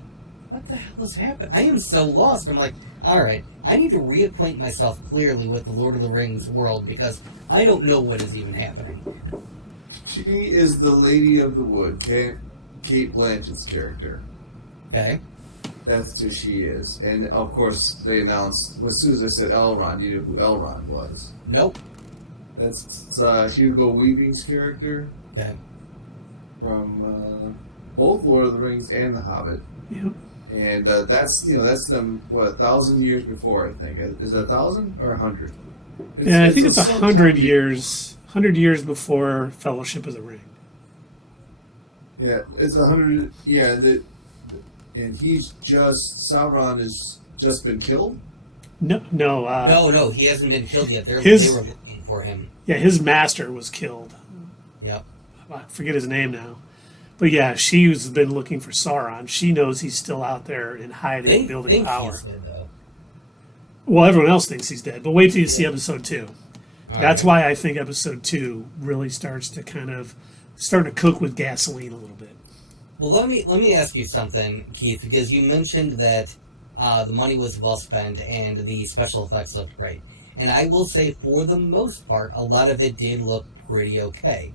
what the hell is happening? I am so lost. I'm like, all right, I need to reacquaint myself clearly with the Lord of the Rings world because I don't know what is even happening. She is the Lady of the Wood, Kate Blanchett's character. Okay. That's who she is. And, of course, they announced, as soon as I said Elrond, you knew who Elrond was. Nope. That's Hugo Weaving's character. Okay. From both Lord of the Rings and The Hobbit. Yeah. And that's them, 1,000 years before, I think. Is it 1,000 or 100? I think it's 100 years. 100 years before Fellowship of the Ring. Yeah, it's 100. Yeah, and Sauron has just been killed? No. No, he hasn't been killed yet. They were looking for him. Yeah, his master was killed. Yep. I forget his name now. But yeah, she's been looking for Sauron. She knows he's still out there in hiding, building power. He's dead, though. Well, everyone else thinks he's dead. But wait till you see episode 2. That's right. why I think episode 2 really starts to start to cook with gasoline a little bit. Well, let me ask you something, Keith, because you mentioned that the money was well spent and the special effects looked great. And I will say, for the most part, a lot of it did look pretty okay.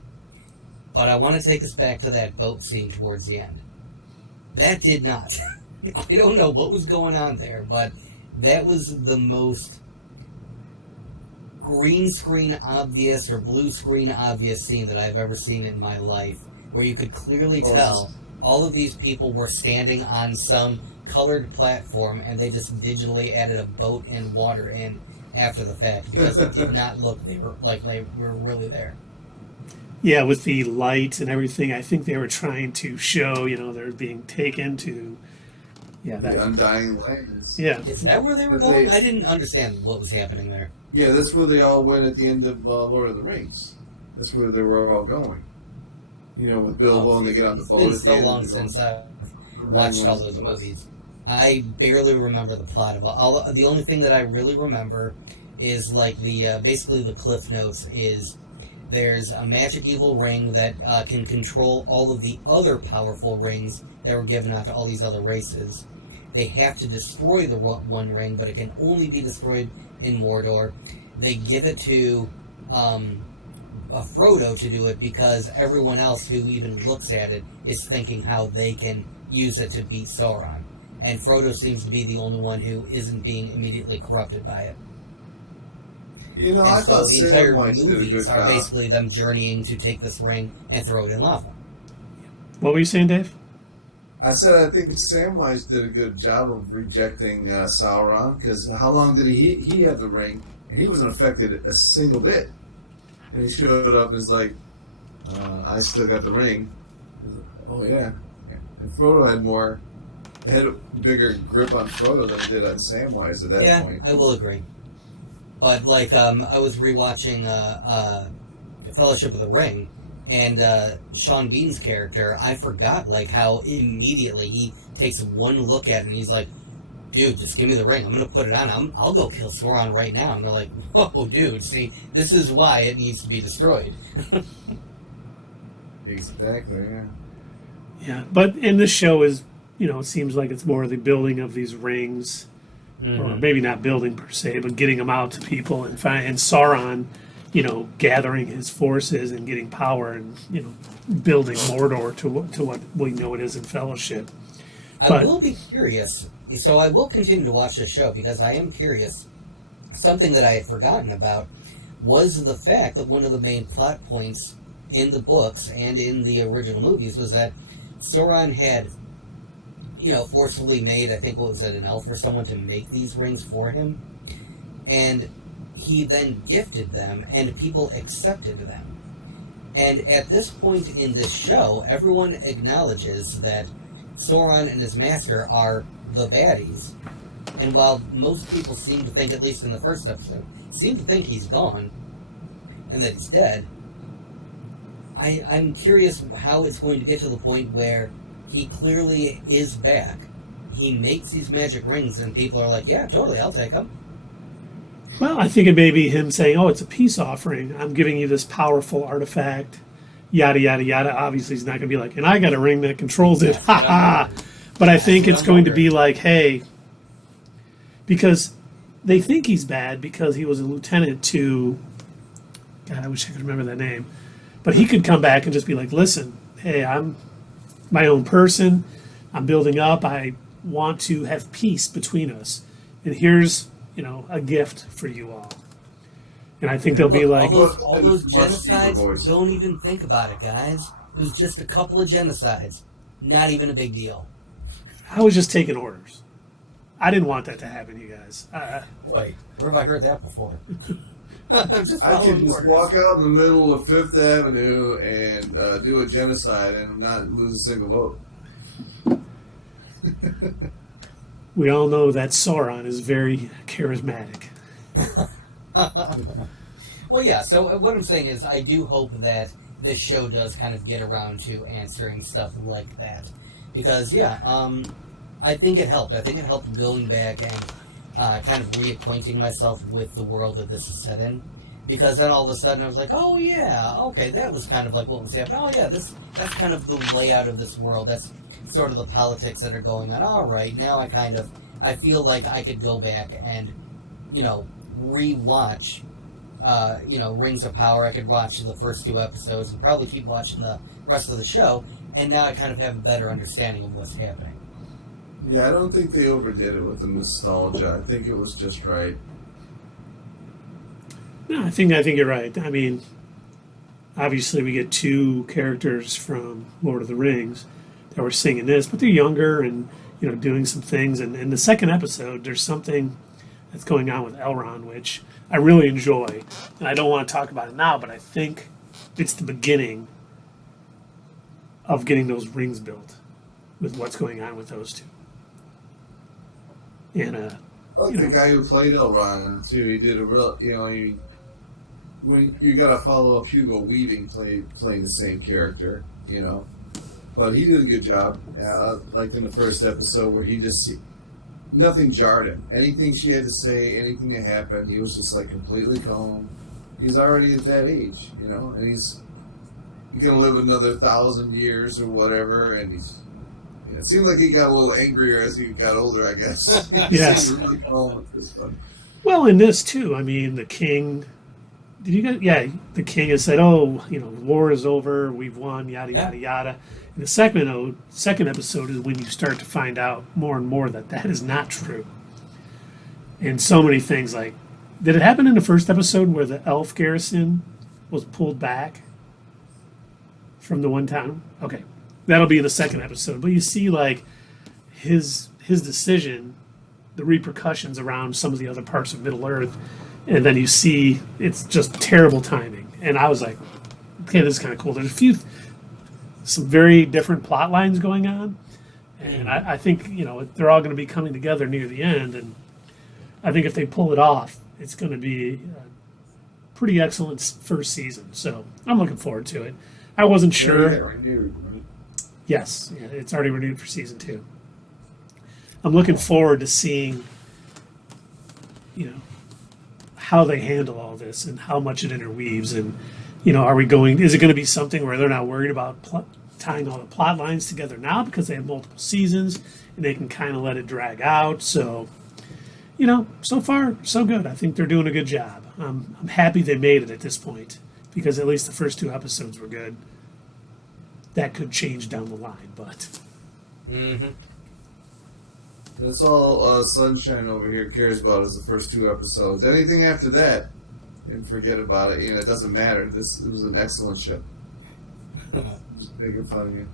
But I want to take us back to that boat scene towards the end. That did not. I don't know what was going on there, but that was the most green screen obvious or blue screen obvious scene that I've ever seen in my life, where you could clearly tell all of these people were standing on some colored platform and they just digitally added a boat and water in after the fact because it did not look they were really there. Yeah, with the light and everything, I think they were trying to show, they're being taken to, the Undying Lands. Yeah. Is that where they were going? I didn't understand what was happening there. Yeah, that's where they all went at the end of Lord of the Rings. That's where they were all going. With Bilbo and they get on the boat. It's been so long since I've watched all those movies. I barely remember the plot of all. The only thing that I really remember is basically the cliff notes is there's a magic evil ring that can control all of the other powerful rings that were given out to all these other races. They have to destroy the one ring, but it can only be destroyed in Mordor. They give it to Frodo to do it because everyone else who even looks at it is thinking how they can use it to beat Sauron. And Frodo seems to be the only one who isn't being immediately corrupted by it. I thought the entire Samwise did a good movies are job. basically them journeying to take this ring and throw it in lava. What were you saying, Dave? I said I think Samwise did a good job of rejecting Sauron because how long did he have the ring and he wasn't affected a single bit. And he showed up and was like, I still got the ring. Oh yeah. And Frodo had a bigger grip on Frodo than he did on Samwise at that point. Yeah, I will agree. But I was rewatching Fellowship of the Ring, and Sean Bean's character, I forgot how immediately he takes one look at it and he's like, dude, just give me the ring. I'm going to put it on. I'll go kill Sauron right now. And they're like, whoa, dude, see, this is why it needs to be destroyed. Exactly, yeah. Yeah, but in this show is, it seems like it's more the building of these rings, or maybe not building per se, but getting them out to people and Sauron, gathering his forces and getting power and, building Mordor to what we know it is in Fellowship. I will be curious. So I will continue to watch this show because I am curious. Something that I had forgotten about was the fact that one of the main plot points in the books and in the original movies was that Sauron had, forcibly made, I think, an elf or someone to make these rings for him. And he then gifted them and people accepted them. And at this point in this show, everyone acknowledges that Sauron and his master are the baddies. And while most people seem to think, at least in the first episode, seem to think he's gone and that he's dead, I'm curious how it's going to get to the point where he clearly is back. He makes these magic rings and people are like, yeah, totally, I'll take them. Well, I think it may be him saying, oh, it's a peace offering. I'm giving you this powerful artifact, yada, yada, yada. Obviously, he's not going to be like, and I got a ring that controls it, ha ha. But I think it's going to be like, hey, because they think he's bad because he was a lieutenant to, God, I wish I could remember that name. But he could come back and just be like, listen, hey, I'm my own person. I'm building up. I want to have peace between us. And here's, a gift for you all. And I think they'll be like... All those genocides, don't even think about it, guys. It was just a couple of genocides. Not even a big deal. I was just taking orders. I didn't want that to happen, you guys. Wait, where have I heard that before? I could just walk out in the middle of Fifth Avenue and do a genocide and not lose a single vote. We all know that Sauron is very charismatic. Well, yeah, so what I'm saying is I do hope that this show does kind of get around to answering stuff like that. Because, I think it helped. I think it helped going back and kind of reacquainting myself with the world that this is set in. Because then all of a sudden I was like, oh yeah, okay, that was kind of like what was happening. Oh yeah, that's kind of the layout of this world. That's sort of the politics that are going on. All right, now I feel like I could go back and, rewatch, Rings of Power. I could watch the first 2 episodes and probably keep watching the rest of the show. And now I kind of have a better understanding of what's happening. Yeah, I don't think they overdid it with the nostalgia. I think it was just right. No, I think you're right. I mean, obviously we get 2 characters from Lord of the Rings that were singing this, but they're younger and, doing some things. And in the second episode, there's something that's going on with Elrond, which I really enjoy. And I don't want to talk about it now, but I think it's the beginning of getting those rings built with what's going on with those 2. And I like the guy who played Elrond too. He did a real, when you got to follow up Hugo Weaving playing the same character, but he did a good job. Like in the first episode where he just nothing jarred him. Anything she had to say, anything that happened, he was just like completely calm. He's already at that age, and he's gonna live another 1,000 years or whatever, and it seemed like he got a little angrier as he got older, I guess. Yes. Really calm with this one. well, in this too, I mean, the king. Did you guys? Yeah, the king has said, "Oh, the war is over. We've won." Yada yada yada. And the second episode is when you start to find out more and more that is not true. And so many things like, did it happen in the first episode where the elf garrison was pulled back from the one town? Okay, that'll be in the second episode. But you see, like his decision, the repercussions around some of the other parts of Middle Earth. And then you see it's just terrible timing. And I was like, okay, this is kind of cool. There's some very different plot lines going on. And I think, they're all going to be coming together near the end. And I think if they pull it off, it's going to be a pretty excellent first season. So I'm looking forward to it. I wasn't sure. Yeah, renewed, right? Yes, it's already renewed for season 2. I'm looking forward to seeing, how they handle all this and how much it interweaves, and is it going to be something where they're not worried about tying all the plot lines together now because they have multiple seasons and they can kind of let it drag out. So so far so good. I think they're doing a good job. I'm happy they made it at this point because at least the first 2 episodes were good. That could change down the line, but That's all Sunshine over here cares about is the first 2 episodes. Anything after that, and forget about it. It doesn't matter. It was an excellent show. Just making fun of you.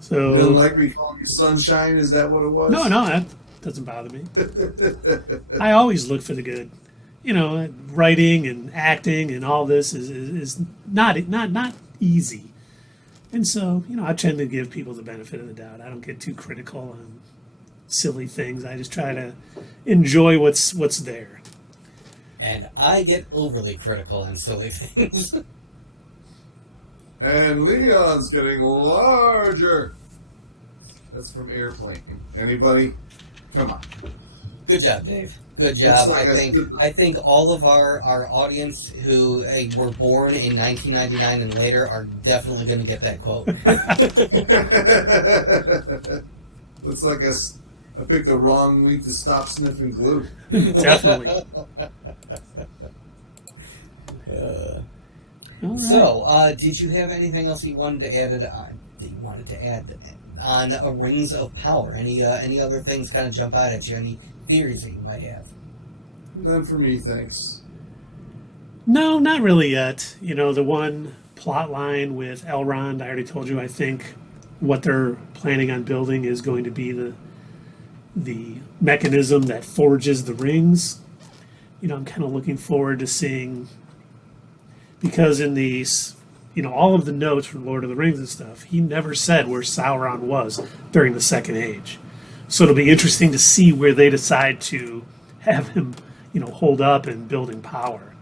So You didn't like me calling you Sunshine? Is that what it was? no, that doesn't bother me. I always look for the good. you know, writing and acting and all this is not easy. And so, you know, I tend to give people the benefit of the doubt. I don't get too critical on silly things. I just try to enjoy what's there. And I get overly critical on silly things. And Leon's getting larger. That's from Airplane. Anybody? Come on. Good job, Dave. Good job. Looks like I think all of our audience who were born in 1999 and later are definitely going to get that quote. Looks like I picked the wrong week to stop sniffing glue. Definitely. All right. So, did you have anything else you wanted to add on Rings of Power? Any other things kind of jump out at you? Any theories that you might have? None for me, thanks. No, not really yet. You know, the one plot line with Elrond, I already told you, I think what they're planning on building is going to be the mechanism that forges the rings. You know, I'm kind of looking forward to seeing, because in these, you know, all of the notes from Lord of the Rings and stuff, he never said where Sauron was during the Second Age. So it'll be interesting to see where they decide to have him, you know, hold up and building power.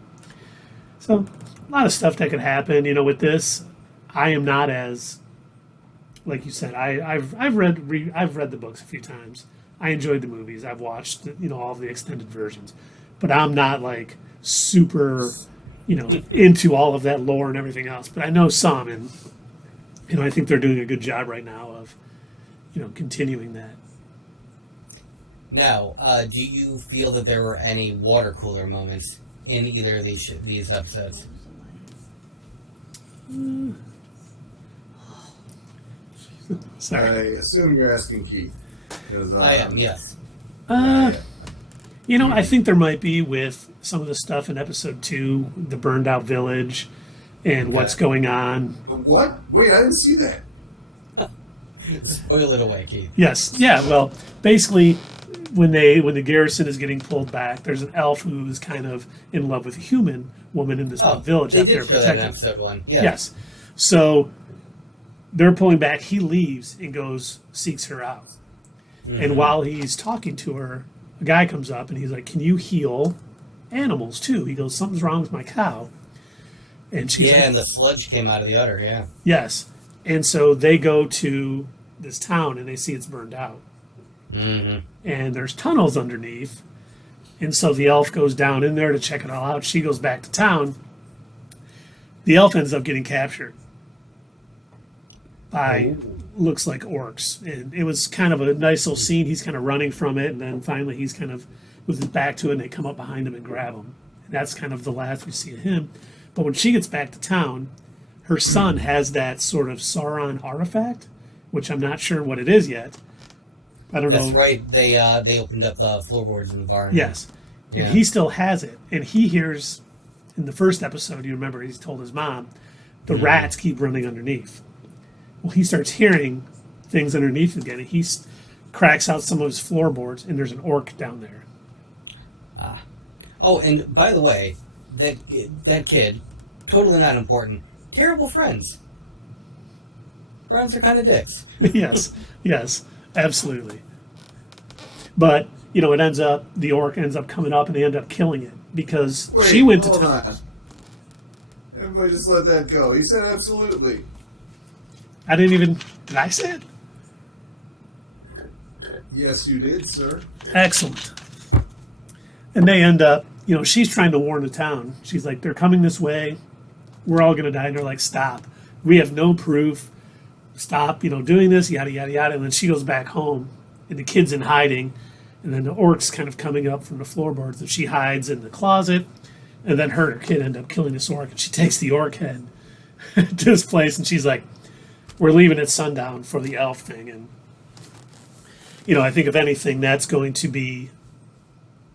So a lot of stuff that could happen, you know, with this. I am not as, like you said, I've read the books a few times. I enjoyed the movies. I've watched, you know, all of the extended versions, but I'm not like super, you know, into all of that lore and everything else. But I know some, and you know, I think they're doing a good job right now of, you know, continuing that. Now, do you feel that there were any water cooler moments in either of these episodes? Sorry. I assume you're asking Keith. I am, yes. You know, I think there might be with some of the stuff in episode 2, the burned out village, and what's going on. What? Wait, I didn't see that. Spoil it away, Keith. Yes, yeah. Well, basically, when the garrison is getting pulled back, there's an elf who's kind of in love with a human woman in this one village they that did they're show that in protecting. episode 1. Yeah. Yes. So they're pulling back. He leaves and goes seeks her out. Mm-hmm. And while he's talking to her, a guy comes up and he's like, "Can you heal animals too?" He goes, "Something's wrong with my cow." And she's like, and the sludge came out of the udder, yeah. "Yes." And so they go to this town and they see it's burned out. Mm-hmm. And there's tunnels underneath. And so the elf goes down in there to check it all out. She goes back to town. The elf ends up getting captured by, looks like orcs. And it was kind of a nice little scene. He's kind of running from it. And then finally he's kind of with his back to it. And they come up behind him and grab him. And that's kind of the last we see of him. But when she gets back to town, her son has that sort of Sauron artifact, which I'm not sure what it is yet. I don't know. That's right. They opened up the floorboards in the barn. Yes. Yeah. And he still has it. And he hears, in the first episode, you remember, he's told his mom, the rats keep running underneath. Well, he starts hearing things underneath again. And he cracks out some of his floorboards, and there's an orc down there. Oh, and by the way, that kid, totally not important, terrible friends. Friends are kind of dicks. yes, absolutely. But, you know, the orc ends up coming up and they end up killing it because she went to town. On. Everybody just let that go. He said absolutely. Did I say it? Yes, you did, sir. Excellent. And they end up, you know, she's trying to warn the town. She's like, they're coming this way. We're all going to die. And they're like, stop. We have no proof. Stop, you know, doing this, yada, yada, yada. And then she goes back home, and the kid's in hiding. And then the orc's kind of coming up from the floorboards, and she hides in the closet. And then her and her kid end up killing this orc, and she takes the orc head to this place, and she's like, we're leaving at sundown for the elf thing. And, you know, I think if anything, that's going to be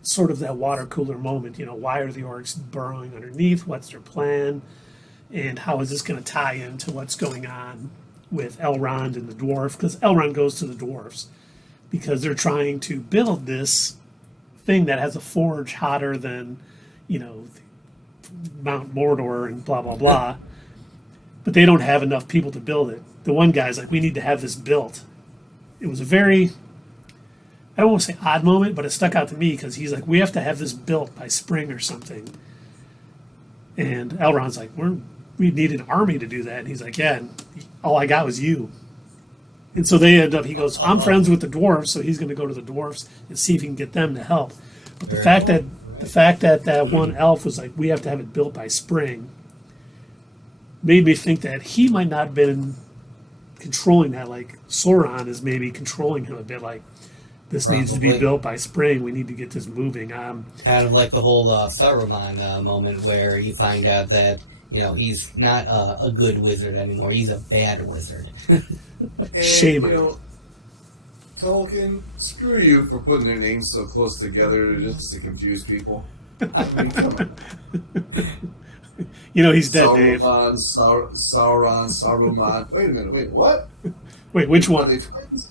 sort of that water cooler moment. You know, why are the orcs burrowing underneath? What's their plan? And how is this going to tie into what's going on with Elrond and the dwarf? Because Elrond goes to the dwarves because they're trying to build this thing that has a forge hotter than, you know, Mount Mordor and blah blah blah. But they don't have enough people to build it. The one guy's like, we need to have this built. It was a very, I don't want to say odd moment, but it stuck out to me because he's like, we have to have this built by spring or something. And Elrond's like, we need an army to do that. And he's like, yeah, and all I got was you. And so they end up, he goes, I'm friends with the dwarves, so he's going to go to the dwarves and see if he can get them to help. But the fact that that one elf was like, we have to have it built by spring, made me think that he might not have been controlling that. Like Sauron is maybe controlling him a bit. Like, this needs to be built by spring. We need to get this moving. Kind of like the whole Saruman moment where you find out that, you know, he's not a good wizard anymore. He's a bad wizard. Shame on you. Tolkien, screw you for putting their names so close together just to confuse people. I mean, come on. You know he's dead, Dave. Sauron, Saruman. Wait a minute. Wait, what? Wait, which one? Are they twins?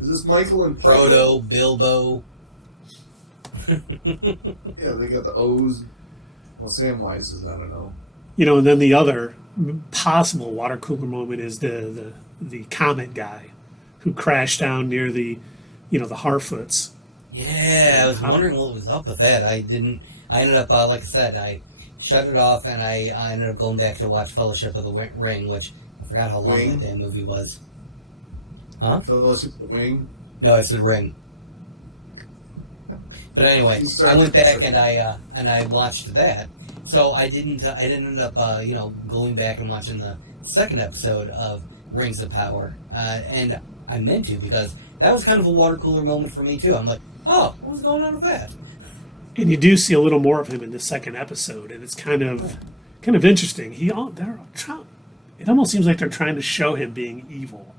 Is this Michael and Frodo, Bilbo? Yeah, they got the O's. Well, Samwise is, I don't know. You know, and then the other possible water cooler moment is the comet guy who crashed down near the Harfoots. Yeah, I was wondering what was up with that. I ended up, like I said, I shut it off and I ended up going back to watch Fellowship of the Ring, which I forgot how long that damn movie was. Huh? Fellowship of the Wing? No, it's the Ring. But anyway, I went back and I watched that. So I didn't end up going back and watching the second episode of Rings of Power, and I meant to because that was kind of a water cooler moment for me too. I'm like, oh, what was going on with that? And you do see a little more of him in the second episode, and it's kind of interesting. It almost seems like they're trying to show him being evil,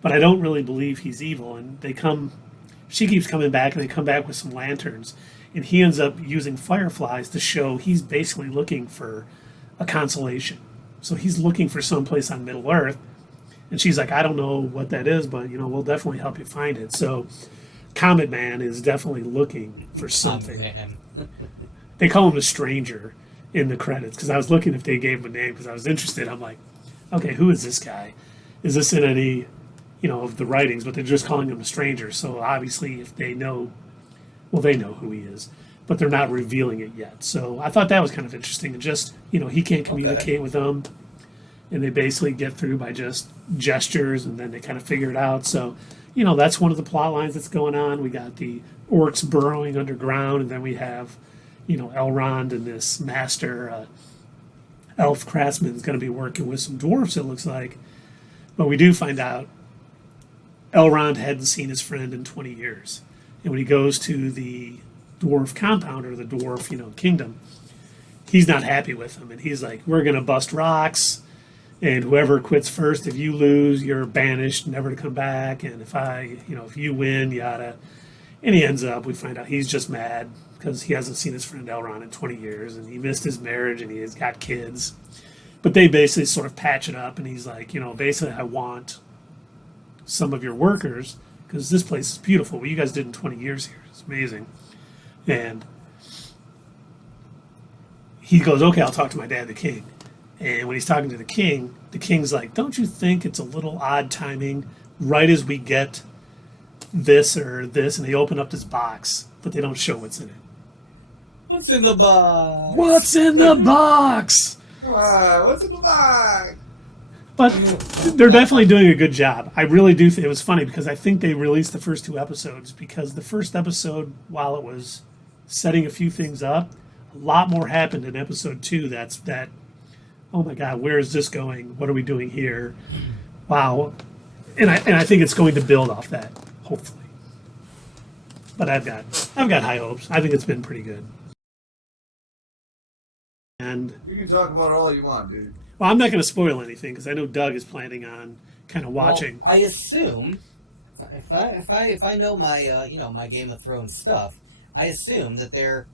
but I don't really believe he's evil. And she keeps coming back, and they come back with some lanterns, and he ends up using fireflies to show he's basically looking for a consolation. So he's looking for someplace on Middle Earth, and she's like, I don't know what that is, but we'll definitely help you find it. So Comet Man is definitely looking for something. They call him the Stranger in the credits because I was looking if they gave him a name because I was interested. I'm like, okay, who is this guy? Is this in any of the writings? But they're just calling him the Stranger. So obviously, if they know, well, they know who he is, but they're not revealing it yet. So I thought that was kind of interesting. And just he can't communicate with them, and they basically get through by just gestures, and then they kind of figure it out. So that's one of the plot lines that's going on. We got the orcs burrowing underground, and then we have, Elrond and this master elf craftsman is going to be working with some dwarfs, it looks like. But we do find out Elrond hadn't seen his friend in 20 years. And when he goes to the dwarf compound or the dwarf, kingdom, he's not happy with him. And he's like, we're going to bust rocks. And whoever quits first, if you lose, you're banished, never to come back. And if you win, yada. And he ends up, we find out he's just mad because he hasn't seen his friend Elrond in 20 years. And he missed his marriage and he has got kids. But they basically sort of patch it up. And he's like, basically I want some of your workers because this place is beautiful. What you guys did in 20 years here is amazing. And he goes, okay, I'll talk to my dad, the king. And when he's talking to the king's like, don't you think it's a little odd timing right as we get this or this? And they open up this box, but they don't show what's in it. What's in the box? What's in the box? Come on, what's in the box? But they're definitely doing a good job. I really do think it was funny because I think they released the first 2 episodes because the first episode, while it was setting a few things up, a lot more happened in episode 2. That oh my God, where is this going? What are we doing here? Wow. And I think it's going to build off that, hopefully. But I've got high hopes. I think it's been pretty good. And you can talk about it all you want, dude. Well, I'm not going to spoil anything because I know Doug is planning on kind of watching. Well, I assume if I know my my Game of Thrones stuff, I assume that there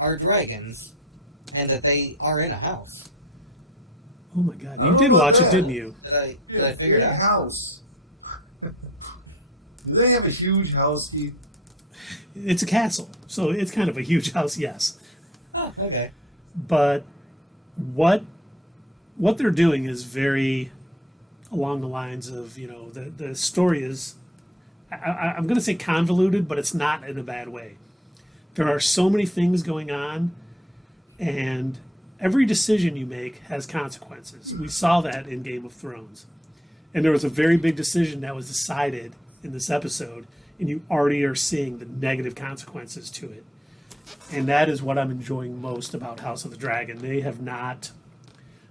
are dragons and that they are in a house. Oh my God! You did watch it, didn't you? Did I figure it out? House. Do they have a huge house, Keith? It's a castle, so it's kind of a huge house. Yes. Oh, okay. But what they're doing is very along the lines of, the story is, I'm going to say convoluted, but it's not in a bad way. There are so many things going on, and every decision you make has consequences. We saw that in Game of Thrones. And there was a very big decision that was decided in this episode, and you already are seeing the negative consequences to it. And that is what I'm enjoying most about House of the Dragon. They have not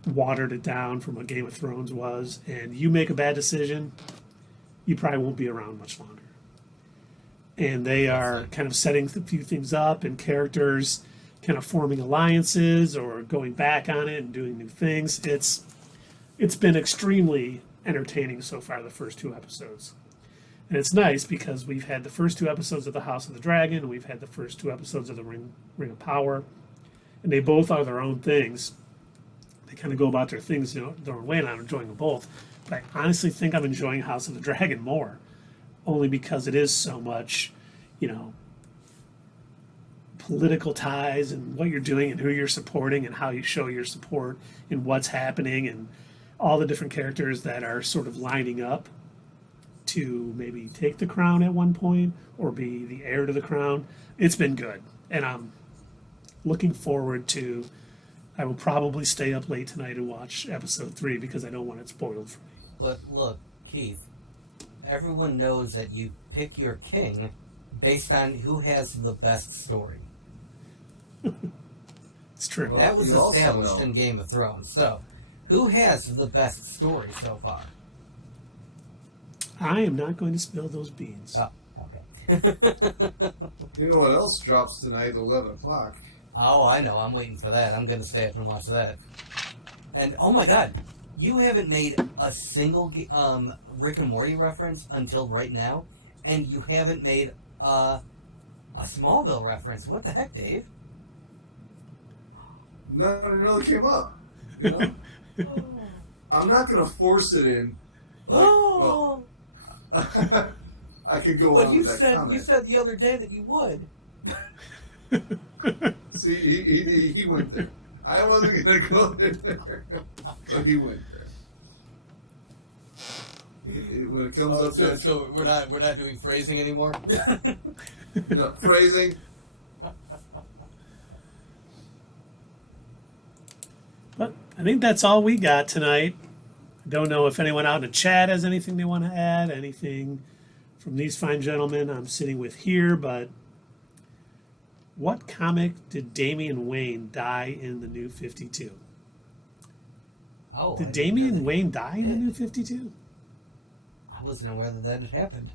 watered it down from what Game of Thrones was. And you make a bad decision, you probably won't be around much longer. And they are kind of setting a few things up, and characters kind of forming alliances or going back on it and doing new things. It's been extremely entertaining so far, the first 2 episodes. And it's nice because we've had the first 2 episodes of the House of the Dragon, and we've had the first 2 episodes of the Ring of Power, and they both are their own things. They kind of go about their things, their own way, and I'm enjoying them both. But I honestly think I'm enjoying House of the Dragon more, only because it is so much, political ties and what you're doing and who you're supporting and how you show your support and what's happening and all the different characters that are sort of lining up to maybe take the crown at one point or be the heir to the crown. It's been good. And I'm looking forward to, I will probably stay up late tonight and watch episode 3 because I don't want it spoiled for me. But look, Keith, everyone knows that you pick your king based on who has the best story. It's true. That was you also established know- in Game of Thrones. So, who has the best story so far? I am not going to spill those beans. Oh, okay. You know what else drops tonight at 11 o'clock? Oh, I know. I'm waiting for that. I'm going to stay up and watch that. And, oh my god, you haven't made a single Rick and Morty reference until right now, and you haven't made a Smallville reference. What the heck, Dave? None really came up. You know? I'm not going to force it in. Oh! I could go But on you with that said comment. you said the other day that you would. See, he went there. I wasn't going to go there, but he went there. When it comes up to So we're not doing phrasing anymore. phrasing, But I think that's all we got tonight. I don't know if anyone out in the chat has anything they want to add, anything from these fine gentlemen I'm sitting with here, but what comic did Damian Wayne die in the New 52? Oh, Did Damian Wayne die in the New 52? I wasn't aware that had happened.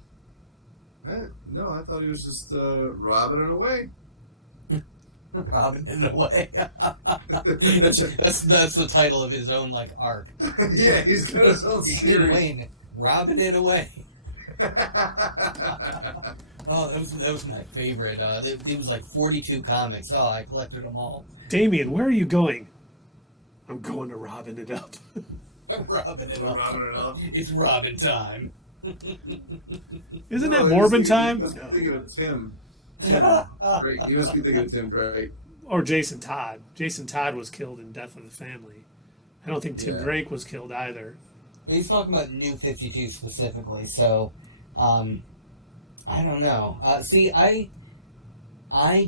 no, I thought he was just robbing it away. Robin in a way. that's the title of his own arc. Yeah, he's got his own Damian series. Wayne, Robin in a way. Oh, that was my favorite. It was 42 comics. Oh, I collected them all. Damian, where are you going? I'm going to Robin it up. Robin it up. Robbing it up. It's Robin time. Isn't No, that he Morbin must time? He must be No. thinking of Tim. Drake. He must be thinking of Tim Drake. Or Jason Todd. Jason Todd was killed in Death of the Family. I don't think Tim Yeah. Drake was killed either. He's talking about New 52 specifically, so I don't know. See, I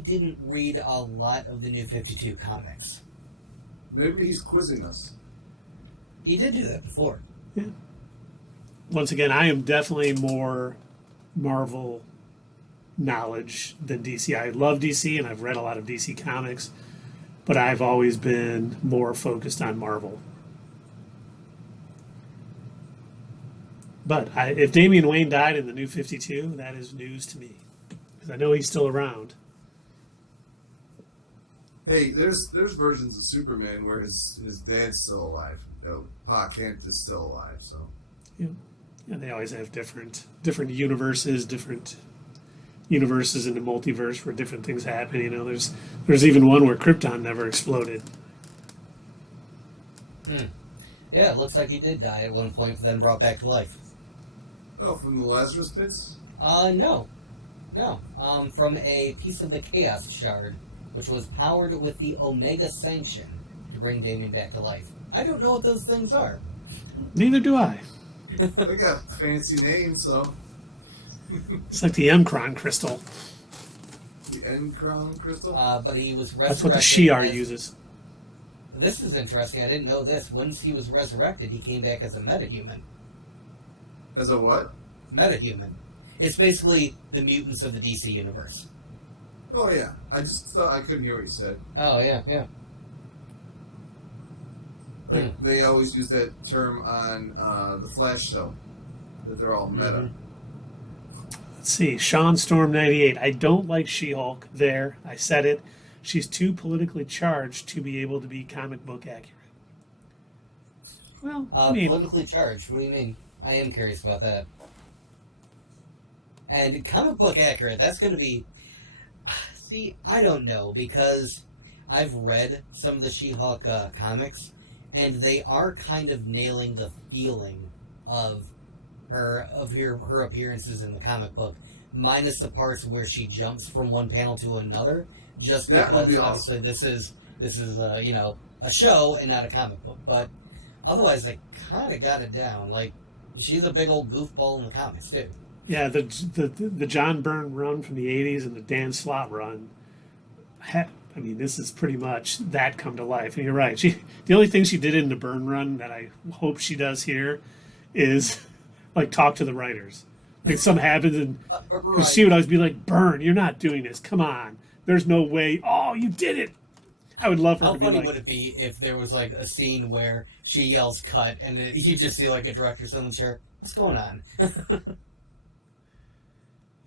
didn't read a lot of the New 52 comics. Maybe he's quizzing us. He did do that before. Once again, I am definitely more Marvel knowledge than DC. I love DC and I've read a lot of DC comics, but I've always been more focused on Marvel. But if Damian Wayne died in the New 52, that is news to me because I know he's still around. Hey, there's versions of Superman where his dad's still alive. Pa Kent is still alive. So Yeah, they always have different universes, different universes in the multiverse where different things happen. There's even one where Krypton never exploded. Yeah, it looks like he did die at one point, then brought back to life. oh, from the Lazarus pits. No. From a piece of the Chaos Shard. which was powered with the Omega Sanction to bring Damien back to life. I don't know what those things are. Neither do I. They got fancy names, so. It's like the M-Cron crystal. The N-Crown crystal? But he was resurrected. That's what the Shi'ar uses. This is interesting. I didn't know this. Once he was resurrected, he came back as a metahuman. As a what? Metahuman. It's basically the mutants of the DC universe. Oh, yeah. I just thought I couldn't hear what you said. Oh, yeah, yeah. Like, they always use that term on the Flash show, that they're all meta. Mm-hmm. Let's see. Sean Storm 98. I don't like She-Hulk. There. I said it. She's too politically charged to be able to be comic book accurate. Well, I mean, Politically charged? What do you mean? I am curious about that. And comic book accurate, that's going to be... See, I don't know, because I've read some of the She-Hulk comics, and they are kind of nailing the feeling of her appearances in the comic book, minus the parts where she jumps from one panel to another, just That would because be obviously this is you know, a show and not a comic book. But otherwise, they kind of got it down. Like, she's a big old goofball in the comics too. yeah, the John Byrne run from the 80s and the Dan Slott run, I mean, this is pretty much that come to life. And you're right. The only thing she did in the Byrne run that I hope she does here is, like, talk to the writers. Like, something happens, and Right. she would always be like, Byrne, you're not doing this. Come on. There's no way. Oh, you did it. I would love her How to be funny like, would it be if there was like a scene where she yells "cut" and you just see like a director sitting in the chair? What's going on?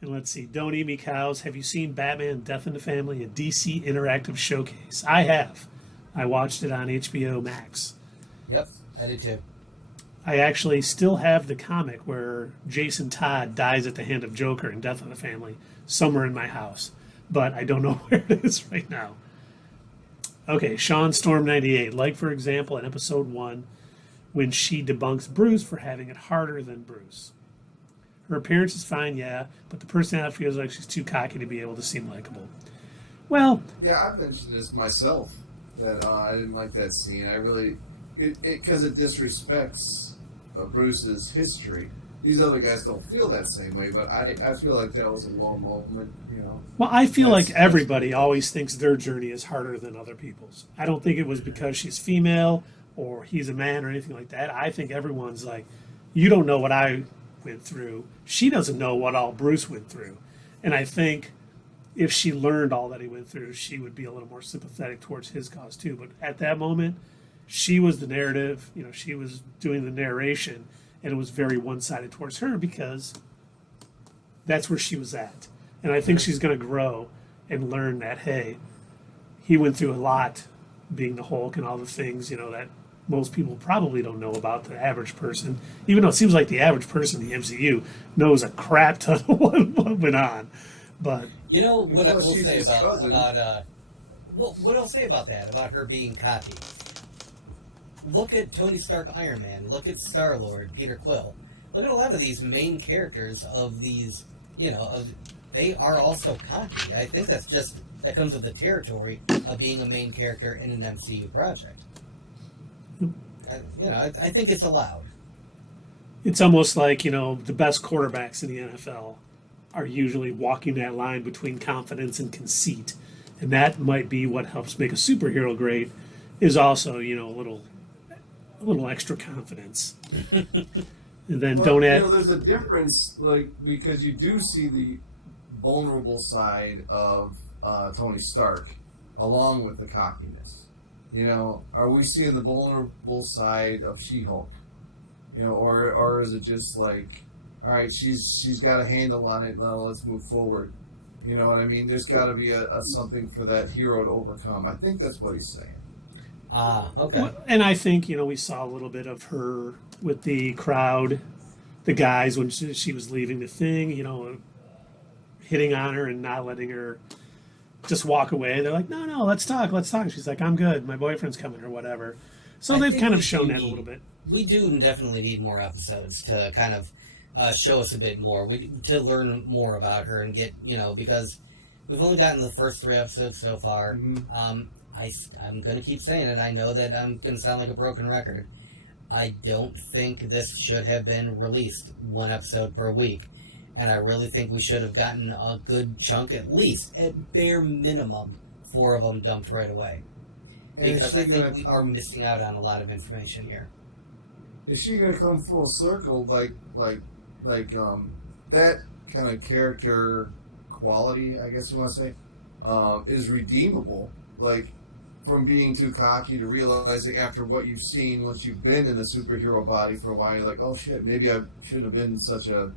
and let's see, Don't Eat Me Cows. Have you seen Batman Death in the Family, a DC interactive showcase? I have. I watched it on HBO Max. Yep, I did too. I actually still have the comic where Jason Todd dies at the hand of Joker in Death in the Family somewhere in my house, but I don't know where it is right now. Okay, Sean Storm 98. Like, for example, in episode 1, when she debunks Bruce for having it harder than Bruce. Her appearance is fine, yeah, but the personality feels like she's too cocky to be able to seem likable. Well, Yeah, I've mentioned this myself, that I didn't like that scene. I really... Because it disrespects Bruce's history. These other guys don't feel that same way, but I feel like that was a low moment, you know. well, I feel like everybody always thinks their journey is harder than other people's. I don't think it was because she's female or he's a man or anything like that. I think everyone's like, you don't know what I went through. She doesn't know what all Bruce went through. And I think if she learned all that he went through, she would be a little more sympathetic towards his cause too. But at that moment, she was the narrative, you know, she was doing the narration, and it was very one-sided towards her because that's where she was at. And I think she's going to grow and learn that, hey, he went through a lot being the Hulk and all the things, you know, that most people probably don't know about the average person, even though it seems like the average person in the MCU knows a crap ton of what went on. But You know what I Plus, will she's say his about cousin. what I'll say about that, about her being cocky. Look at Tony Stark, Iron Man. Look at Star-Lord, Peter Quill. Look at a lot of these main characters of these, you know, they are also cocky. I think that comes with the territory of being a main character in an MCU project. I think it's allowed. it's almost like, you know, the best quarterbacks in the NFL are usually walking that line between confidence and conceit. And that might be what helps make a superhero great, is also, you know, a little extra confidence. And then Well, don't add. You know, there's a difference, like, because you do see the vulnerable side of Tony Stark, along with the cockiness. You know, are we seeing the vulnerable side of She-Hulk? You know, or is it just like, all right, she's got a handle on it. Now let's move forward. You know what I mean? There's got to be a something for that hero to overcome. I think that's what he's saying. Okay. Well, and I think, you know, we saw a little bit of her with the crowd, the guys, when she was leaving the thing, you know, hitting on her and not letting her just walk away. They're like, no, let's talk. She's like, I'm good. My boyfriend's coming or whatever. So I they've think kind we of shown do that a need- little bit. We do definitely need more episodes to kind of show us a bit more, to learn more about her and get, you know, because We've only gotten the first 3 episodes so far. Mhm. I'm going to keep saying it. I know that I'm going to sound like a broken record. I don't think this should have been released 1 episode per week. And I really think we should have gotten a good chunk, at least, at bare minimum, 4 of them dumped right away. And Because I think we are missing out on a lot of information here. Is she gonna come full circle like that kind of character quality, I guess you want to say, is redeemable? Like, from being too cocky to realizing after what you've seen, once you've been in a superhero body for a while, you're like, oh shit, maybe I shouldn't have been such a,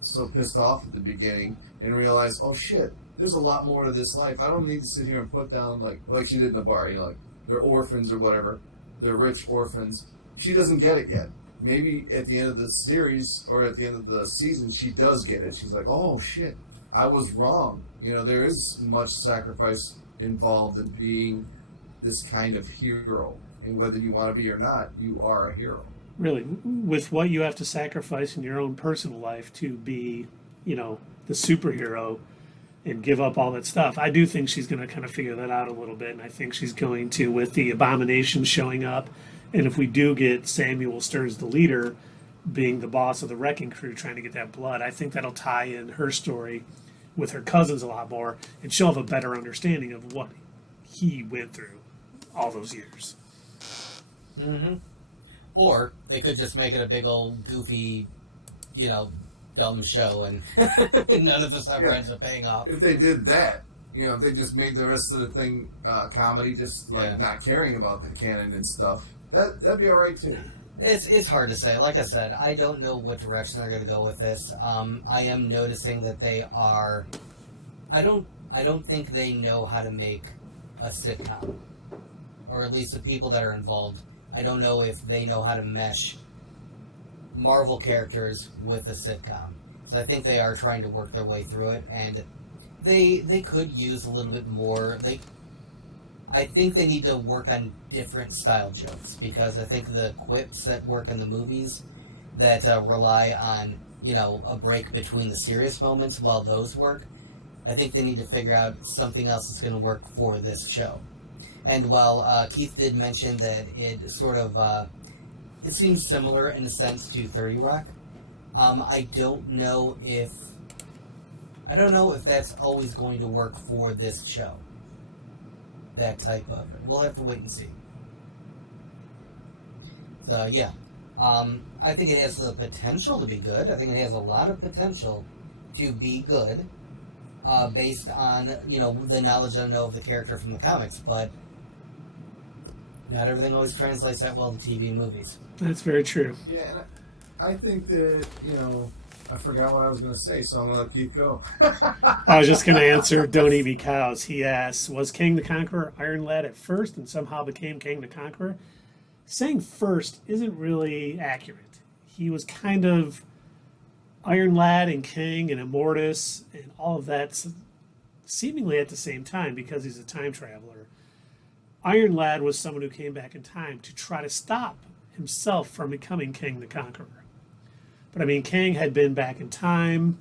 so pissed off at the beginning, and realize, oh shit, there's a lot more to this life. I don't need to sit here and put down like she did in the bar, like they're orphans or whatever, they're rich orphans. She doesn't get it yet. Maybe at the end of the series or at the end of the season, she does get it. She's like, oh shit, I was wrong. There is much sacrifice involved in being this kind of hero, and whether you want to be or not, you are a hero. Really, with what you have to sacrifice in your own personal life to be, the superhero and give up all that stuff. I do think she's going to kind of figure that out a little bit, and I think she's going to, with the Abomination showing up, and if we do get Samuel Stearns, the leader, being the boss of the Wrecking Crew, trying to get that blood, I think that'll tie in her story with her cousins a lot more, and she'll have a better understanding of what he went through all those years. Mm-hmm. Or they could just make it a big old goofy, dumb show, and none of this ever ends up paying off. If they did that, if they just made the rest of the thing comedy, just not caring about the canon and stuff, that'd be all right too. It's hard to say. Like I said, I don't know what direction they're going to go with this. I am noticing that they are. I don't think they know how to make a sitcom, or at least the people that are involved. I don't know if they know how to mesh Marvel characters with a sitcom. So I think they are trying to work their way through it, and they could use a little bit more. I think they need to work on different style jokes, because I think the quips that work in the movies that rely on, a break between the serious moments, while those work, I think they need to figure out something else that's going to work for this show. And while Keith did mention that it sort of, it seems similar in a sense to 30 Rock, I don't know if that's always going to work for this show. That type of it. We'll have to wait and see. So yeah, I think it has the potential to be good. I think it has a lot of potential to be good, based on the knowledge I know of the character from the comics. But not everything always translates that well to TV and movies. That's very true. Yeah, and I think that I forgot what I was going to say, so I'm going to let Keith go. I was just going to answer, don't eat me cows. He asks, was King the Conqueror Iron Lad at first and somehow became King the Conqueror? Saying first isn't really accurate. He was kind of Iron Lad and King and Immortus and all of that seemingly at the same time, because he's a time traveler. Iron Lad was someone who came back in time to try to stop himself from becoming King the Conqueror. But I mean, King had been back in time,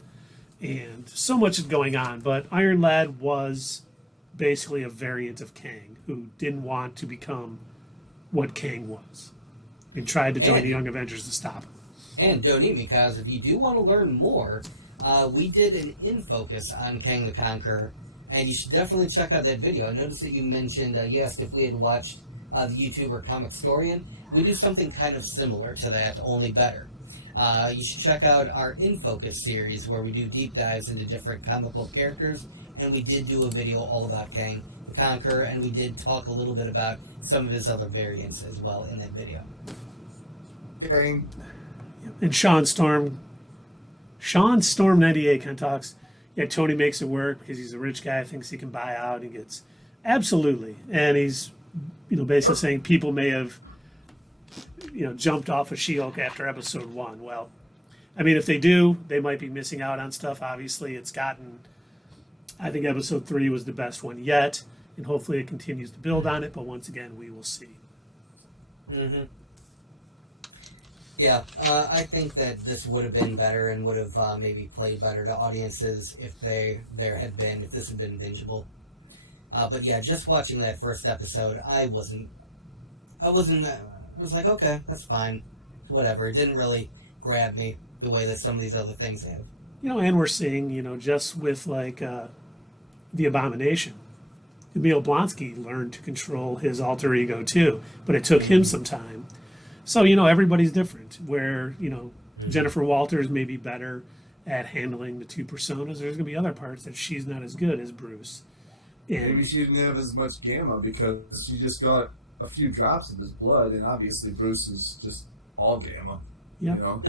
and so much is going on. But Iron Lad was basically a variant of Kang, who didn't want to become what Kang was, and tried to join the Young Avengers to stop him. And don't eat me, because if you do want to learn more, we did an in-focus on Kang the Conqueror, and you should definitely check out that video. I noticed that you mentioned, you asked if we had watched the YouTuber Comic Storian. We do something kind of similar to that, only better. You should check out our In Focus series, where we do deep dives into different comic book characters, and we did do a video all about Kang the Conqueror, and we did talk a little bit about some of his other variants as well in that video. Kang. And Sean Storm 98 kind of talks, Tony makes it work because he's a rich guy, thinks he can buy out, and gets absolutely. And he's, basically saying people may have jumped off of She-Hulk after episode 1. Well, I mean, if they do, they might be missing out on stuff. Obviously, I think episode 3 was the best one yet, and hopefully it continues to build on it, but once again, we will see. Mm-hmm. Yeah, I think that this would have been better and would have maybe played better to audiences if if this had been bingeable. But yeah, just watching that first episode, I was like, okay, that's fine, whatever. It didn't really grab me the way that some of these other things have. And we're seeing, just with like the Abomination, Emil Blonsky learned to control his alter ego too, but it took him some time. So, everybody's different. Where, Jennifer Walters may be better at handling the two personas. There's going to be other parts that she's not as good as Bruce. And Maybe she didn't have as much gamma because she just got a few drops of his blood, and obviously Bruce is just all gamma. Yep. You know?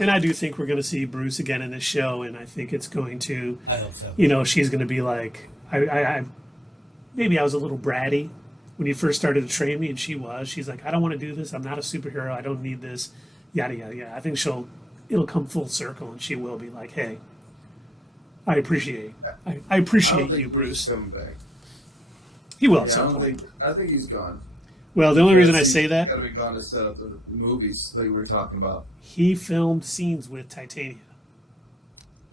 And I do think we're going to see Bruce again in this show, and I think it's going to, I hope so. She's going to be like, maybe I was a little bratty when you first started to train me, and she's like, I don't want to do this. I'm not a superhero. I don't need this. Yada, yada, yada. I think it'll come full circle, and she will be like, hey, I appreciate you, Bruce. Coming back. He will Yeah, at some point. I think he's gone. Well, the only reason I say that, He's got to be gone to set up the movies that we were talking about. he filmed scenes with Titania.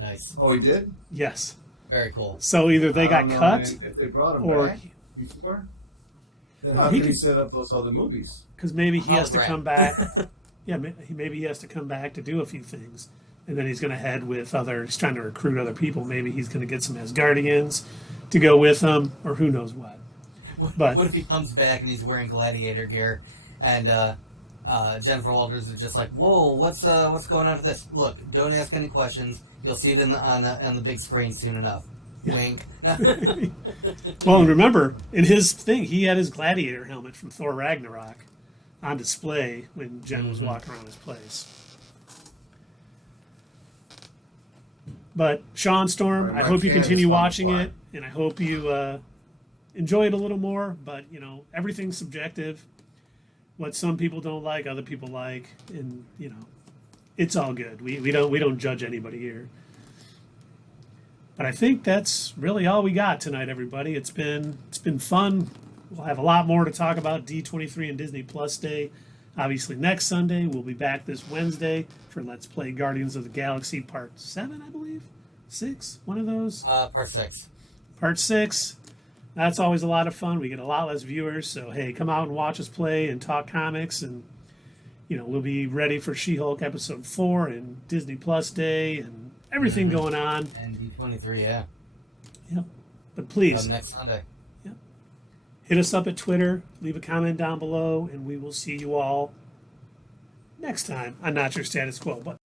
Nice. Oh, he did? Yes. Very cool. So either they I got don't know, cut, man. If they brought him or back before, then Well, how he can he could- set up those other movies? because maybe he has to Hologram. come back. Yeah, maybe he has to come back to do a few things, and then he's going to head with he's trying to recruit other people. Maybe he's going to get some Asgardians to go with him, or who knows what. But- What if he comes back and he's wearing gladiator gear, and Jennifer Walters is just like, "Whoa, what's going on with this? Look, don't ask any questions. You'll see it on the big screen soon enough." Yeah. Wink. Well, and remember, in his thing, he had his gladiator helmet from Thor Ragnarok on display when Jen was walking around his place. But Sean Storm, Right, I my hope you fan continue is on the watching fly. it, and I hope you enjoy it a little more. But everything's subjective. What some people don't like, other people like, and it's all good. We don't judge anybody here. But I think that's really all we got tonight, everybody. It's been fun. We'll have a lot more to talk about D23 and Disney Plus Day. Obviously, next Sunday we'll be back this Wednesday for Let's Play Guardians of the Galaxy Part 7, I believe, 6, one of those. Part 6. Part 6. That's always a lot of fun. We get a lot less viewers, so hey, come out and watch us play and talk comics, and we'll be ready for She-Hulk episode 4 and Disney Plus Day and everything going on. And D23, yeah. Yep. But please, Next Sunday. hit us up at Twitter, leave a comment down below, and we will see you all next time on Not Your Status Quo. But